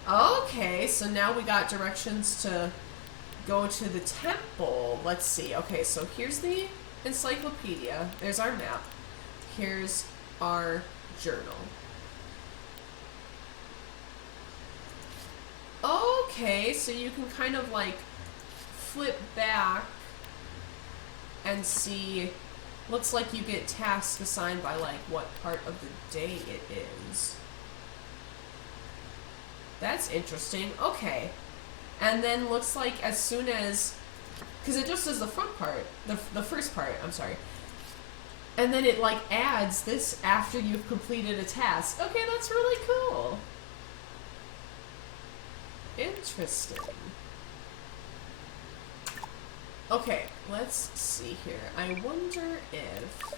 Okay, so now we got directions to go to the temple. Let's see. Okay, so here's the encyclopedia. There's our map. Here's our journal. Okay, so you can kind of like flip back and see. Looks like you get tasks assigned by like what part of the day it is. That's interesting. Okay. And then looks like as soon as, because it just does the front part, the first part, I'm sorry. And then it like adds this after you've completed a task. Okay, that's really cool. Interesting. Okay, let's see here. I wonder if,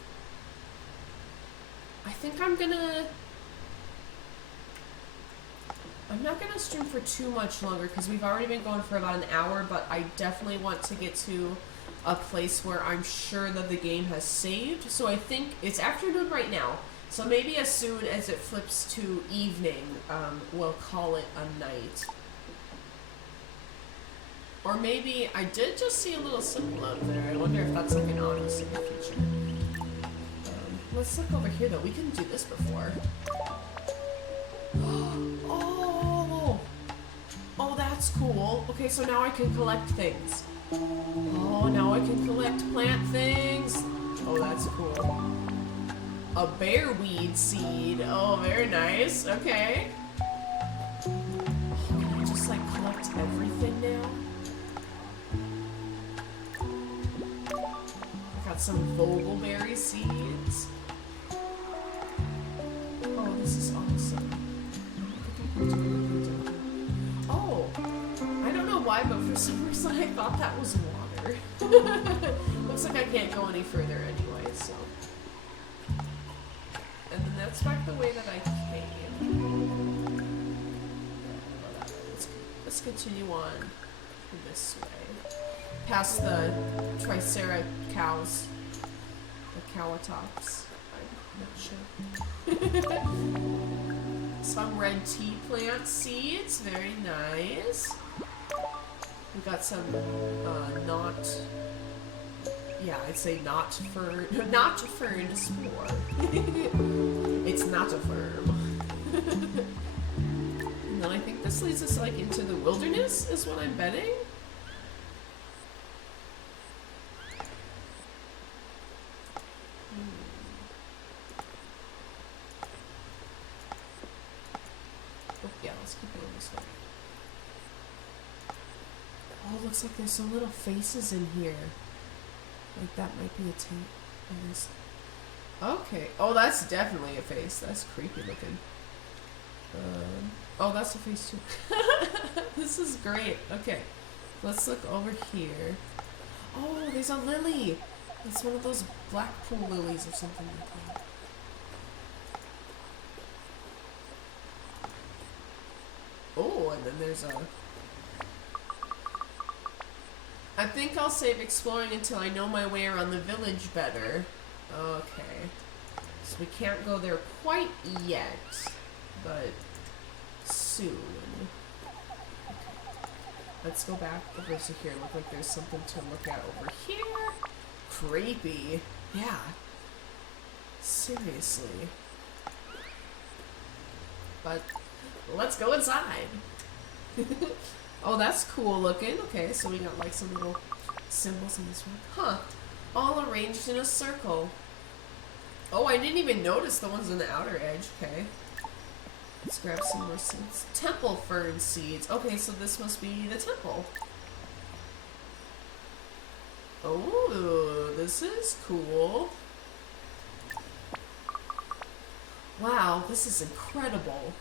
I think I'm not gonna stream for too much longer because we've already been going for about an hour, but I definitely want to get to a place where I'm sure that the game has saved. So I think it's afternoon right now. So maybe as soon as it flips to evening, we'll call it a night. Or maybe I did just see a little symbol out there. I wonder if that's like an auto save feature. Let's look over here though. We couldn't do this before. Oh, that's cool. Okay, so now I can collect things. Oh, now I can collect plant things. Oh, that's cool. A bearweed seed. Oh, very nice. Okay. Oh, can I just like collect everything now? I got some vogelberry seeds. Oh, this is awesome. Oh, I don't know why, but for some reason I thought that was water. Looks like I can't go any further anyway, so. And then that's back the way that I came. Let's continue on this way. Past the Tricera cows. The cowatops. I'm not sure. Some red tea plant seeds, very nice. We got some I'd say not ferned spore. It's not a firm. And then I think this leads us like into the wilderness, is what I'm betting. Oh, looks like there's some little faces in here. Like that might be a tape. Okay. Oh, that's definitely a face. That's creepy looking. Oh, that's a face too. This is great. Okay. Let's look over here. Oh, there's a lily. It's one of those Blackpool lilies or something like that. Oh, and then there's a... I think I'll save exploring until I know my way around the village better. Okay. So we can't go there quite yet, but soon. Let's go back over to here. Look like there's something to look at over here. Creepy. Yeah. Seriously. But let's go inside. Oh, that's cool looking. Okay, so we got like some little symbols in this one. Huh. All arranged in a circle. Oh, I didn't even notice the ones on the outer edge. Okay. Let's grab some more seeds. Temple fern seeds. Okay, so this must be the temple. Oh, this is cool. Wow, this is incredible.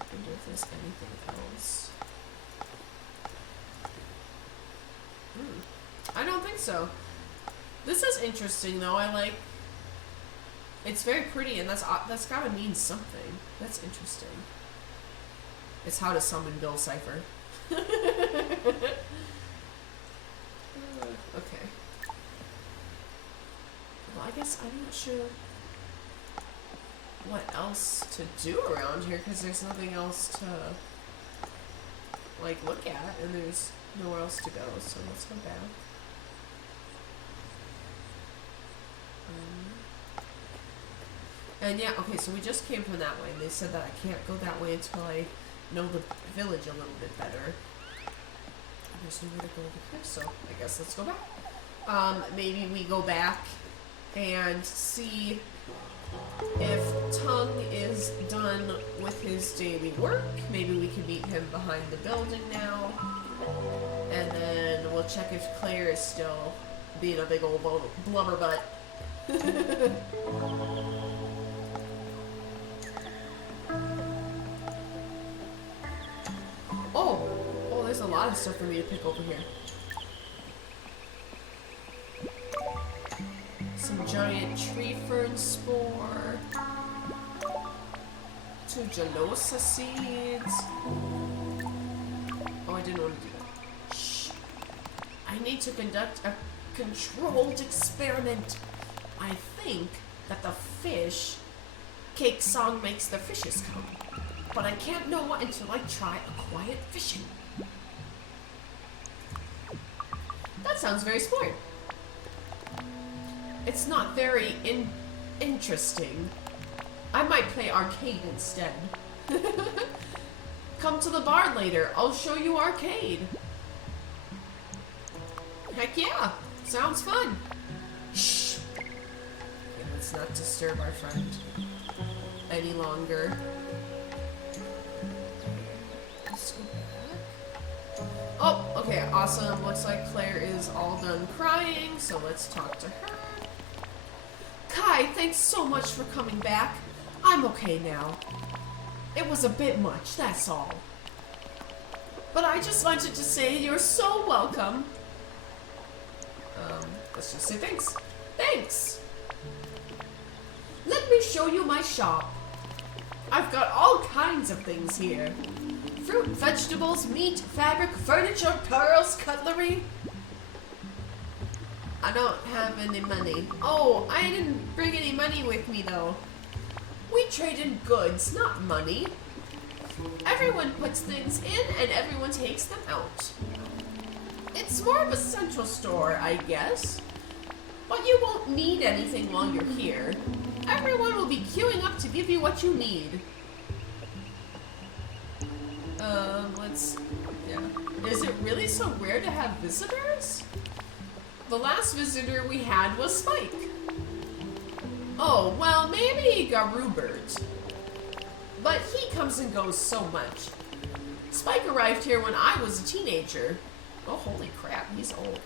I wonder if there's anything else. I don't think so. This is interesting though. I like. It's very pretty, and that's gotta mean something. That's interesting. It's how to summon Bill Cipher. Okay. Well, I guess I'm not sure what else to do around here because there's nothing else to like look at, and there's nowhere else to go. So let's go back. And yeah, okay, so we just came from that way, and they said that I can't go that way until I know the village a little bit better. And there's nowhere to go over here, so I guess let's go back. Maybe we go back and see if Tongue is done with his daily work. Maybe we can meet him behind the building now. And then we'll check if Claire is still being a big old blubber butt. Oh, there's a lot of stuff for me to pick over here. Some giant tree fern spore. 2 Jalosa seeds. Oh, I didn't want to do that. Shh. I need to conduct a controlled experiment. I think that the fish cake song makes the fishes come. But I can't know what until I try a quiet fishing. That sounds very smart. It's not very interesting. I might play arcade instead. Come to the bar later. I'll show you arcade. Heck yeah. Sounds fun. Shh. Okay, let's not disturb our friend any longer. Let's go back. Oh, okay, awesome. Looks like Claire is all done crying, so let's talk to her. Kai, thanks so much for coming back. I'm okay now. It was a bit much, that's all. But I just wanted to say you're so welcome. Let's just say thanks. Thanks! Let me show you my shop. I've got all kinds of things here. Fruit, vegetables, meat, fabric, furniture, pearls, cutlery. I don't have any money. Oh, I didn't bring any money with me though. We trade in goods, not money. Everyone puts things in and everyone takes them out. It's more of a central store, I guess. But you won't need anything while you're here. Everyone will be queuing up to give you what you need. Is it really so rare to have visitors? The last visitor we had was Spike. Oh, well, maybe Garubert. But he comes and goes so much. Spike arrived here when I was a teenager. Oh, holy crap, he's old.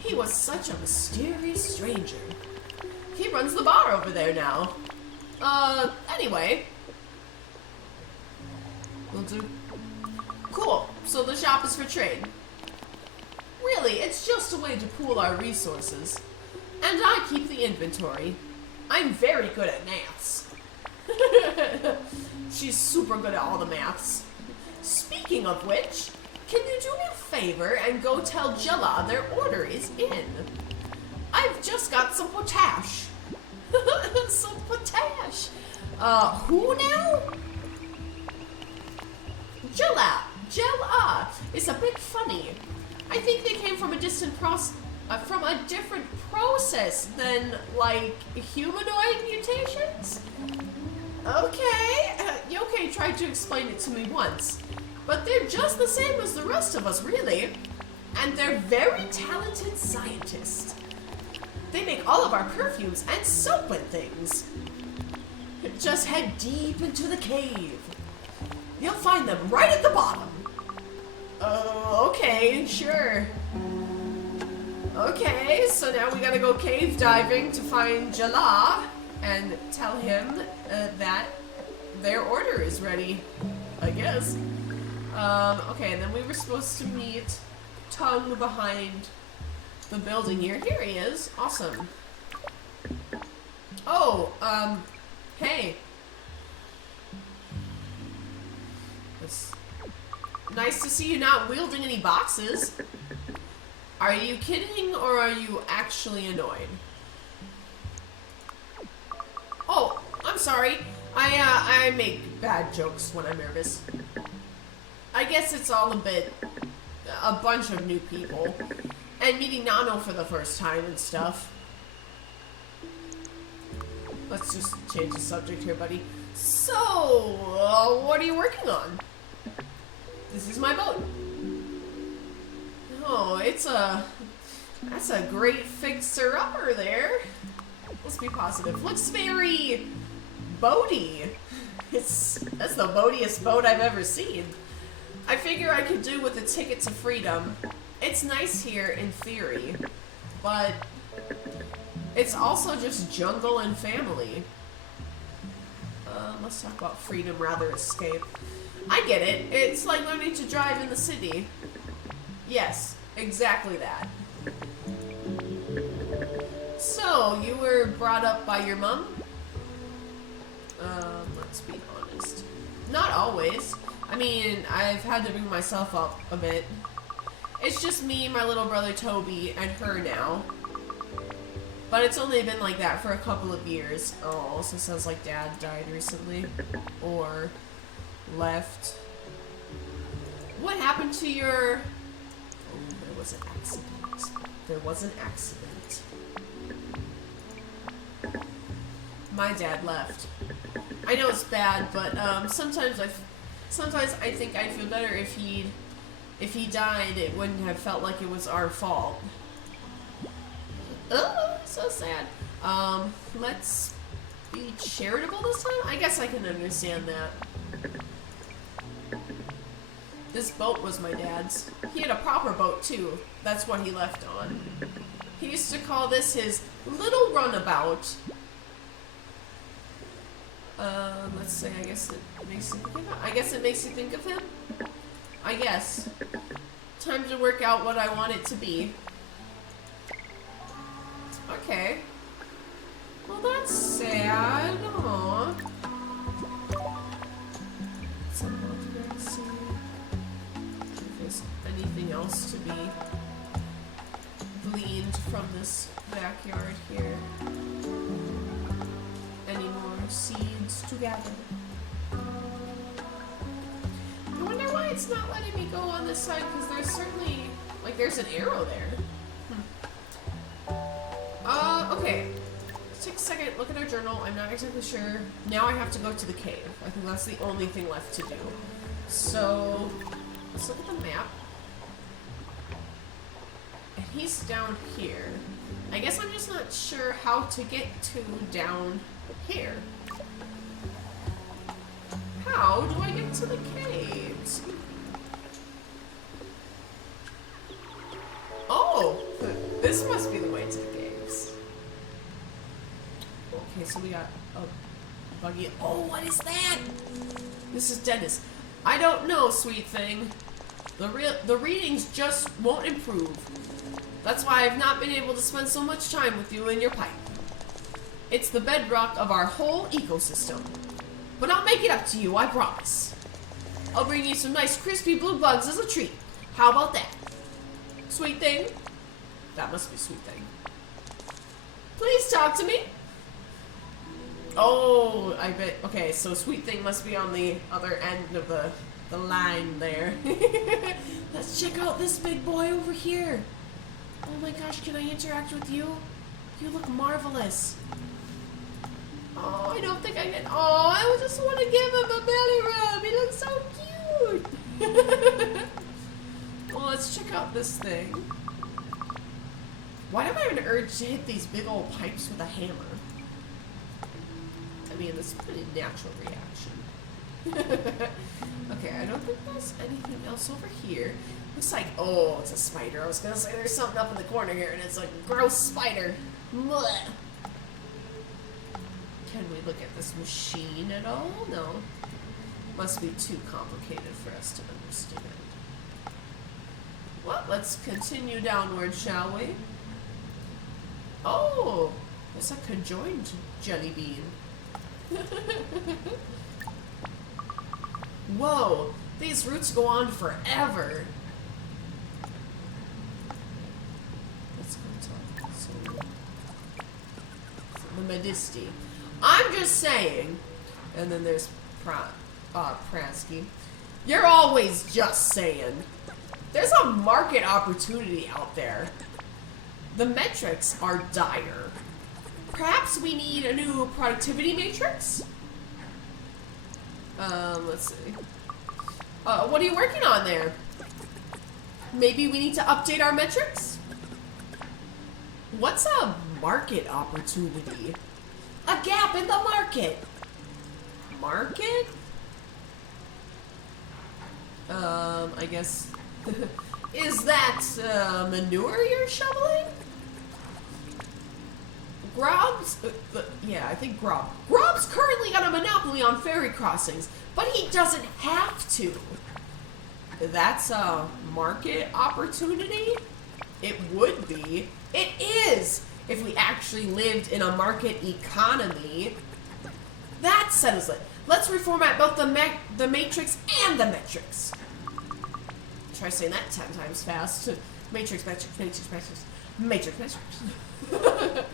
He was such a mysterious stranger. He runs the bar over there now. Anyway. Will do. Cool, so the shop is for trade. Really, it's just a way to pool our resources. And I keep the inventory. I'm very good at maths. She's super good at all the maths. Speaking of which, can you do me a favor and go tell Jella their order is in? I've just got some potash. Some potash. Who now? Jella is a bit funny. I think they came from a different process than, like, humanoid mutations? Okay, Yokai tried to explain it to me once, but they're just the same as the rest of us, really. And they're very talented scientists. They make all of our perfumes and soap and things. Just head deep into the cave. You'll find them right at the bottom. Okay, sure. Okay, so now we gotta go cave diving to find Jala and tell him that their order is ready, I guess. Okay, and then we were supposed to meet Tongue behind the building here. Here he is. Awesome. Oh, hey. It's nice to see you not wielding any boxes. Are you kidding or are you actually annoyed? Oh, I'm sorry. I make bad jokes when I'm nervous. I guess it's all a bunch of new people. And meeting Nano for the first time and stuff. Let's just change the subject here, buddy. So, what are you working on? This is my boat. Oh, that's a great fixer-upper there. Let's be positive. Looks very boaty. That's the boatiest boat I've ever seen. I figure I could do with a ticket to freedom. It's nice here in theory, but it's also just jungle and family. Let's talk about freedom rather escape. I get it. It's like learning to drive in the city. Yes, exactly that. So, you were brought up by your mom? Let's be honest. Not always. I mean, I've had to bring myself up a bit. It's just me, my little brother Toby, and her now. But it's only been like that for a couple of years. Oh, also sounds like Dad died recently. Or left. What happened to your... Oh, there was an accident. There was an accident. My dad left. I know it's bad, but sometimes I think I'd feel better if he died. It wouldn't have felt like it was our fault. Oh, so sad. Let's be charitable this time? I guess I can understand that. This boat was my dad's. He had a proper boat too. That's what he left on. He used to call this his little runabout. Let's say, I guess it makes you think of him. I guess it makes you think of him. I guess. Time to work out what I want it to be. Okay. Well, that's sad. Aww. Let's see if there's anything else to be gleaned from this backyard here. Any more seeds to gather? I wonder why it's not letting me go on this side, because there's certainly, like, there's an arrow there. Okay. Let's take a second, look at our journal. I'm not exactly sure. Now I have to go to the cave. I think that's the only thing left to do. So, let's look at the map. And he's down here. I guess I'm just not sure how to get to down here. How do I get to the caves? Oh! This must be the way to the caves. Okay, so we got a buggy. Oh, what is that? This is Dennis. I don't know, sweet thing. The readings just won't improve. That's why I've not been able to spend so much time with you and your pipe. It's the bedrock of our whole ecosystem. But I'll make it up to you, I promise. I'll bring you some nice crispy blue bugs as a treat. How about that? Sweet thing? That must be sweet thing. Please talk to me. Oh, I bet. Okay, so sweet thing must be on the other end of the the line there. Let's check out this big boy over here. Oh my gosh, can I interact with you? You look marvelous. Oh, I don't think I can. Oh, I just want to give him a belly rub. He looks so cute. Well, let's check out this thing. Why do I have an urge to hit these big old pipes with a hammer? I mean, this is a pretty natural reaction. Okay, I don't think there's anything else over here. Looks like, oh, it's a spider. I was gonna say there's something up in the corner here, and it's like a gross spider. Blech. Can we look at this machine at all? No. Must be too complicated for us to understand. Well, let's continue downward, shall we? Oh, there's a conjoined jelly bean. Whoa, these roots go on forever. Let's go talk to the Medisti. I'm just saying. And then there's Pransky. You're always just saying. There's a market opportunity out there. The metrics are dire. Perhaps we need a new productivity matrix? Let's see. What are you working on there? Maybe we need to update our metrics? What's a market opportunity? A gap in the market. Market? I guess... Is that, manure you're shoveling? Grob's, yeah, I think Grob's currently got a monopoly on ferry crossings, but he doesn't have to. That's a market opportunity? It would be. It is, if we actually lived in a market economy. That settles it. Let's reformat both the matrix and the metrics. Try saying that 10 times fast. Matrix, metrics, matrix, metrics, matrix, metrics.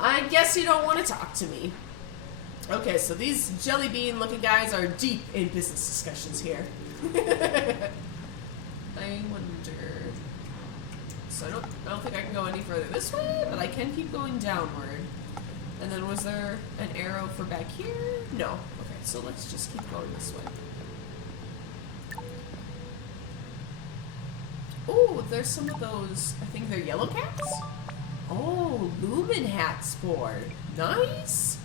I guess you don't want to talk to me. Okay, so these jelly bean looking guys are deep in business discussions here. I wonder. So I don't think I can go any further this way, but I can keep going downward. And then was there an arrow for back here? No. Okay, so let's just keep going this way. Oh, there's some of those, I think they're yellow cats? Oh, lumen hat spore. Nice.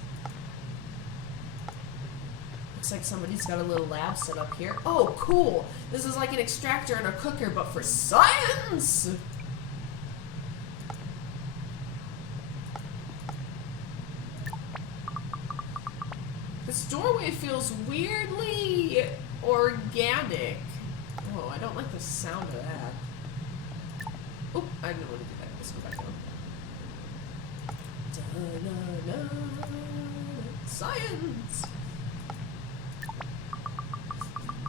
Looks like somebody's got a little lab set up here. Oh, cool. This is like an extractor and a cooker, but for science. This doorway feels weirdly organic. Oh, I don't like the sound of that. Oh, I didn't want to do that. Let's go back down. Da, da, da. Science!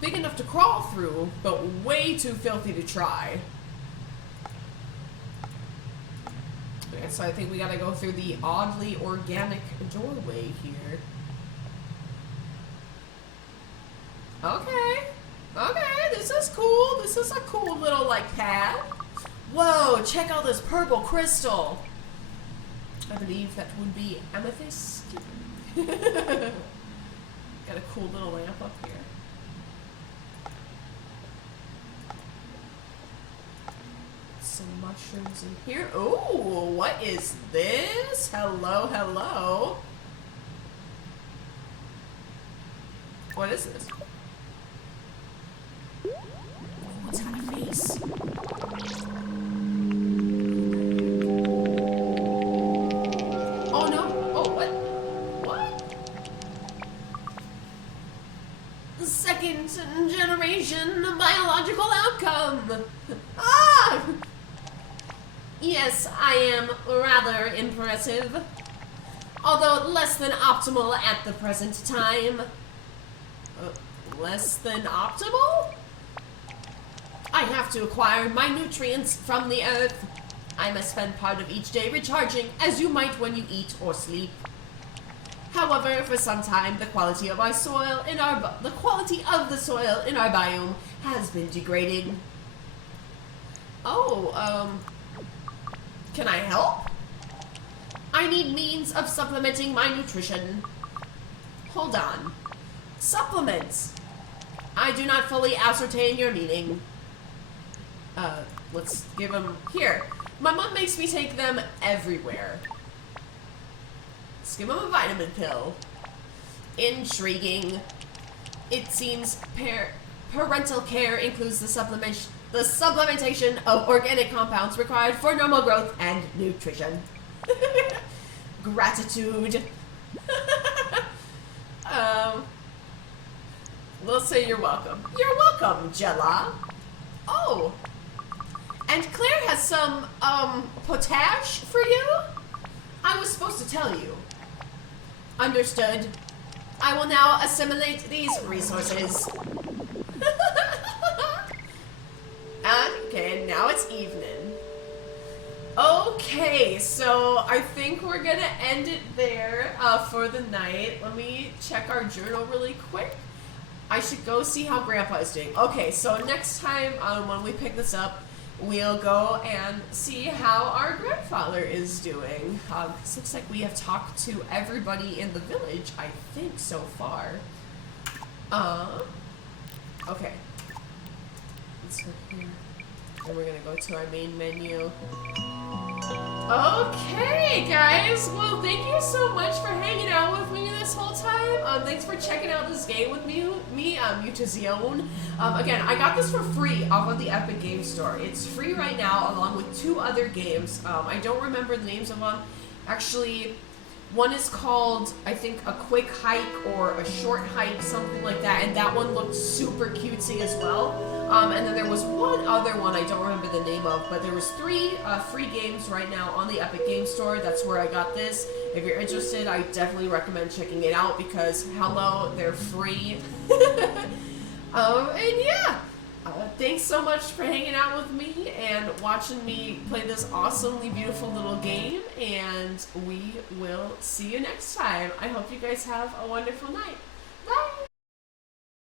Big enough to crawl through, but way too filthy to try. Okay, so I think we gotta go through the oddly organic doorway here. Okay. Okay, this is cool. This is a cool little, like, pad. Whoa, check out this purple crystal. I believe that would be amethyst. Got a cool little lamp up here. Some mushrooms in here. Ooh, what is this? Hello, hello. What is this? What's got a face? Oh no! Oh, what? What? Second generation biological outcome! Ah! Yes, I am rather impressive. Although less than optimal at the present time. Less than optimal? I have to acquire my nutrients from the earth. I must spend part of each day recharging, as you might when you eat or sleep. However, for some time, the quality of the soil in our biome has been degrading. Oh, can I help? I need means of supplementing my nutrition. Hold on. Supplements. I do not fully ascertain your meaning. Let's give them here. My mom makes me take them everywhere. Let's give them a vitamin pill. Intriguing. It seems parental care includes the supplementation of organic compounds required for normal growth and nutrition. Gratitude. We'll say you're welcome. You're welcome, Jella. Oh. And Claire has some, potash for you? I was supposed to tell you. Understood. I will now assimilate these resources. Okay, now it's evening. Okay, so I think we're gonna end it there for the night. Let me check our journal really quick. I should go see how Grandpa is doing. Okay, so next time when we pick this up, we'll go and see how our grandfather is doing. This looks like we have talked to everybody in the village, I think, so far. Okay. Let's go here. Then we're gonna go to our main menu. Okay, guys. Well, thank you so much for hanging out with me this whole time. Thanks for checking out this game with me, Mutazione. Again, I got this for free off of the Epic Game Store. It's free right now, along with 2 other games. I don't remember the names of them. Actually, one is called, I think, A Quick Hike or A Short Hike, something like that, and that one looked super cutesy as well. And then there was one other one I don't remember the name of, but there was 3 free games right now on the Epic Game Store. That's where I got this. If you're interested, I definitely recommend checking it out because, hello, they're free. And yeah, thanks so much for hanging out with me and watching me play this awesomely beautiful little game, and we will see you next time. I hope you guys have a wonderful night.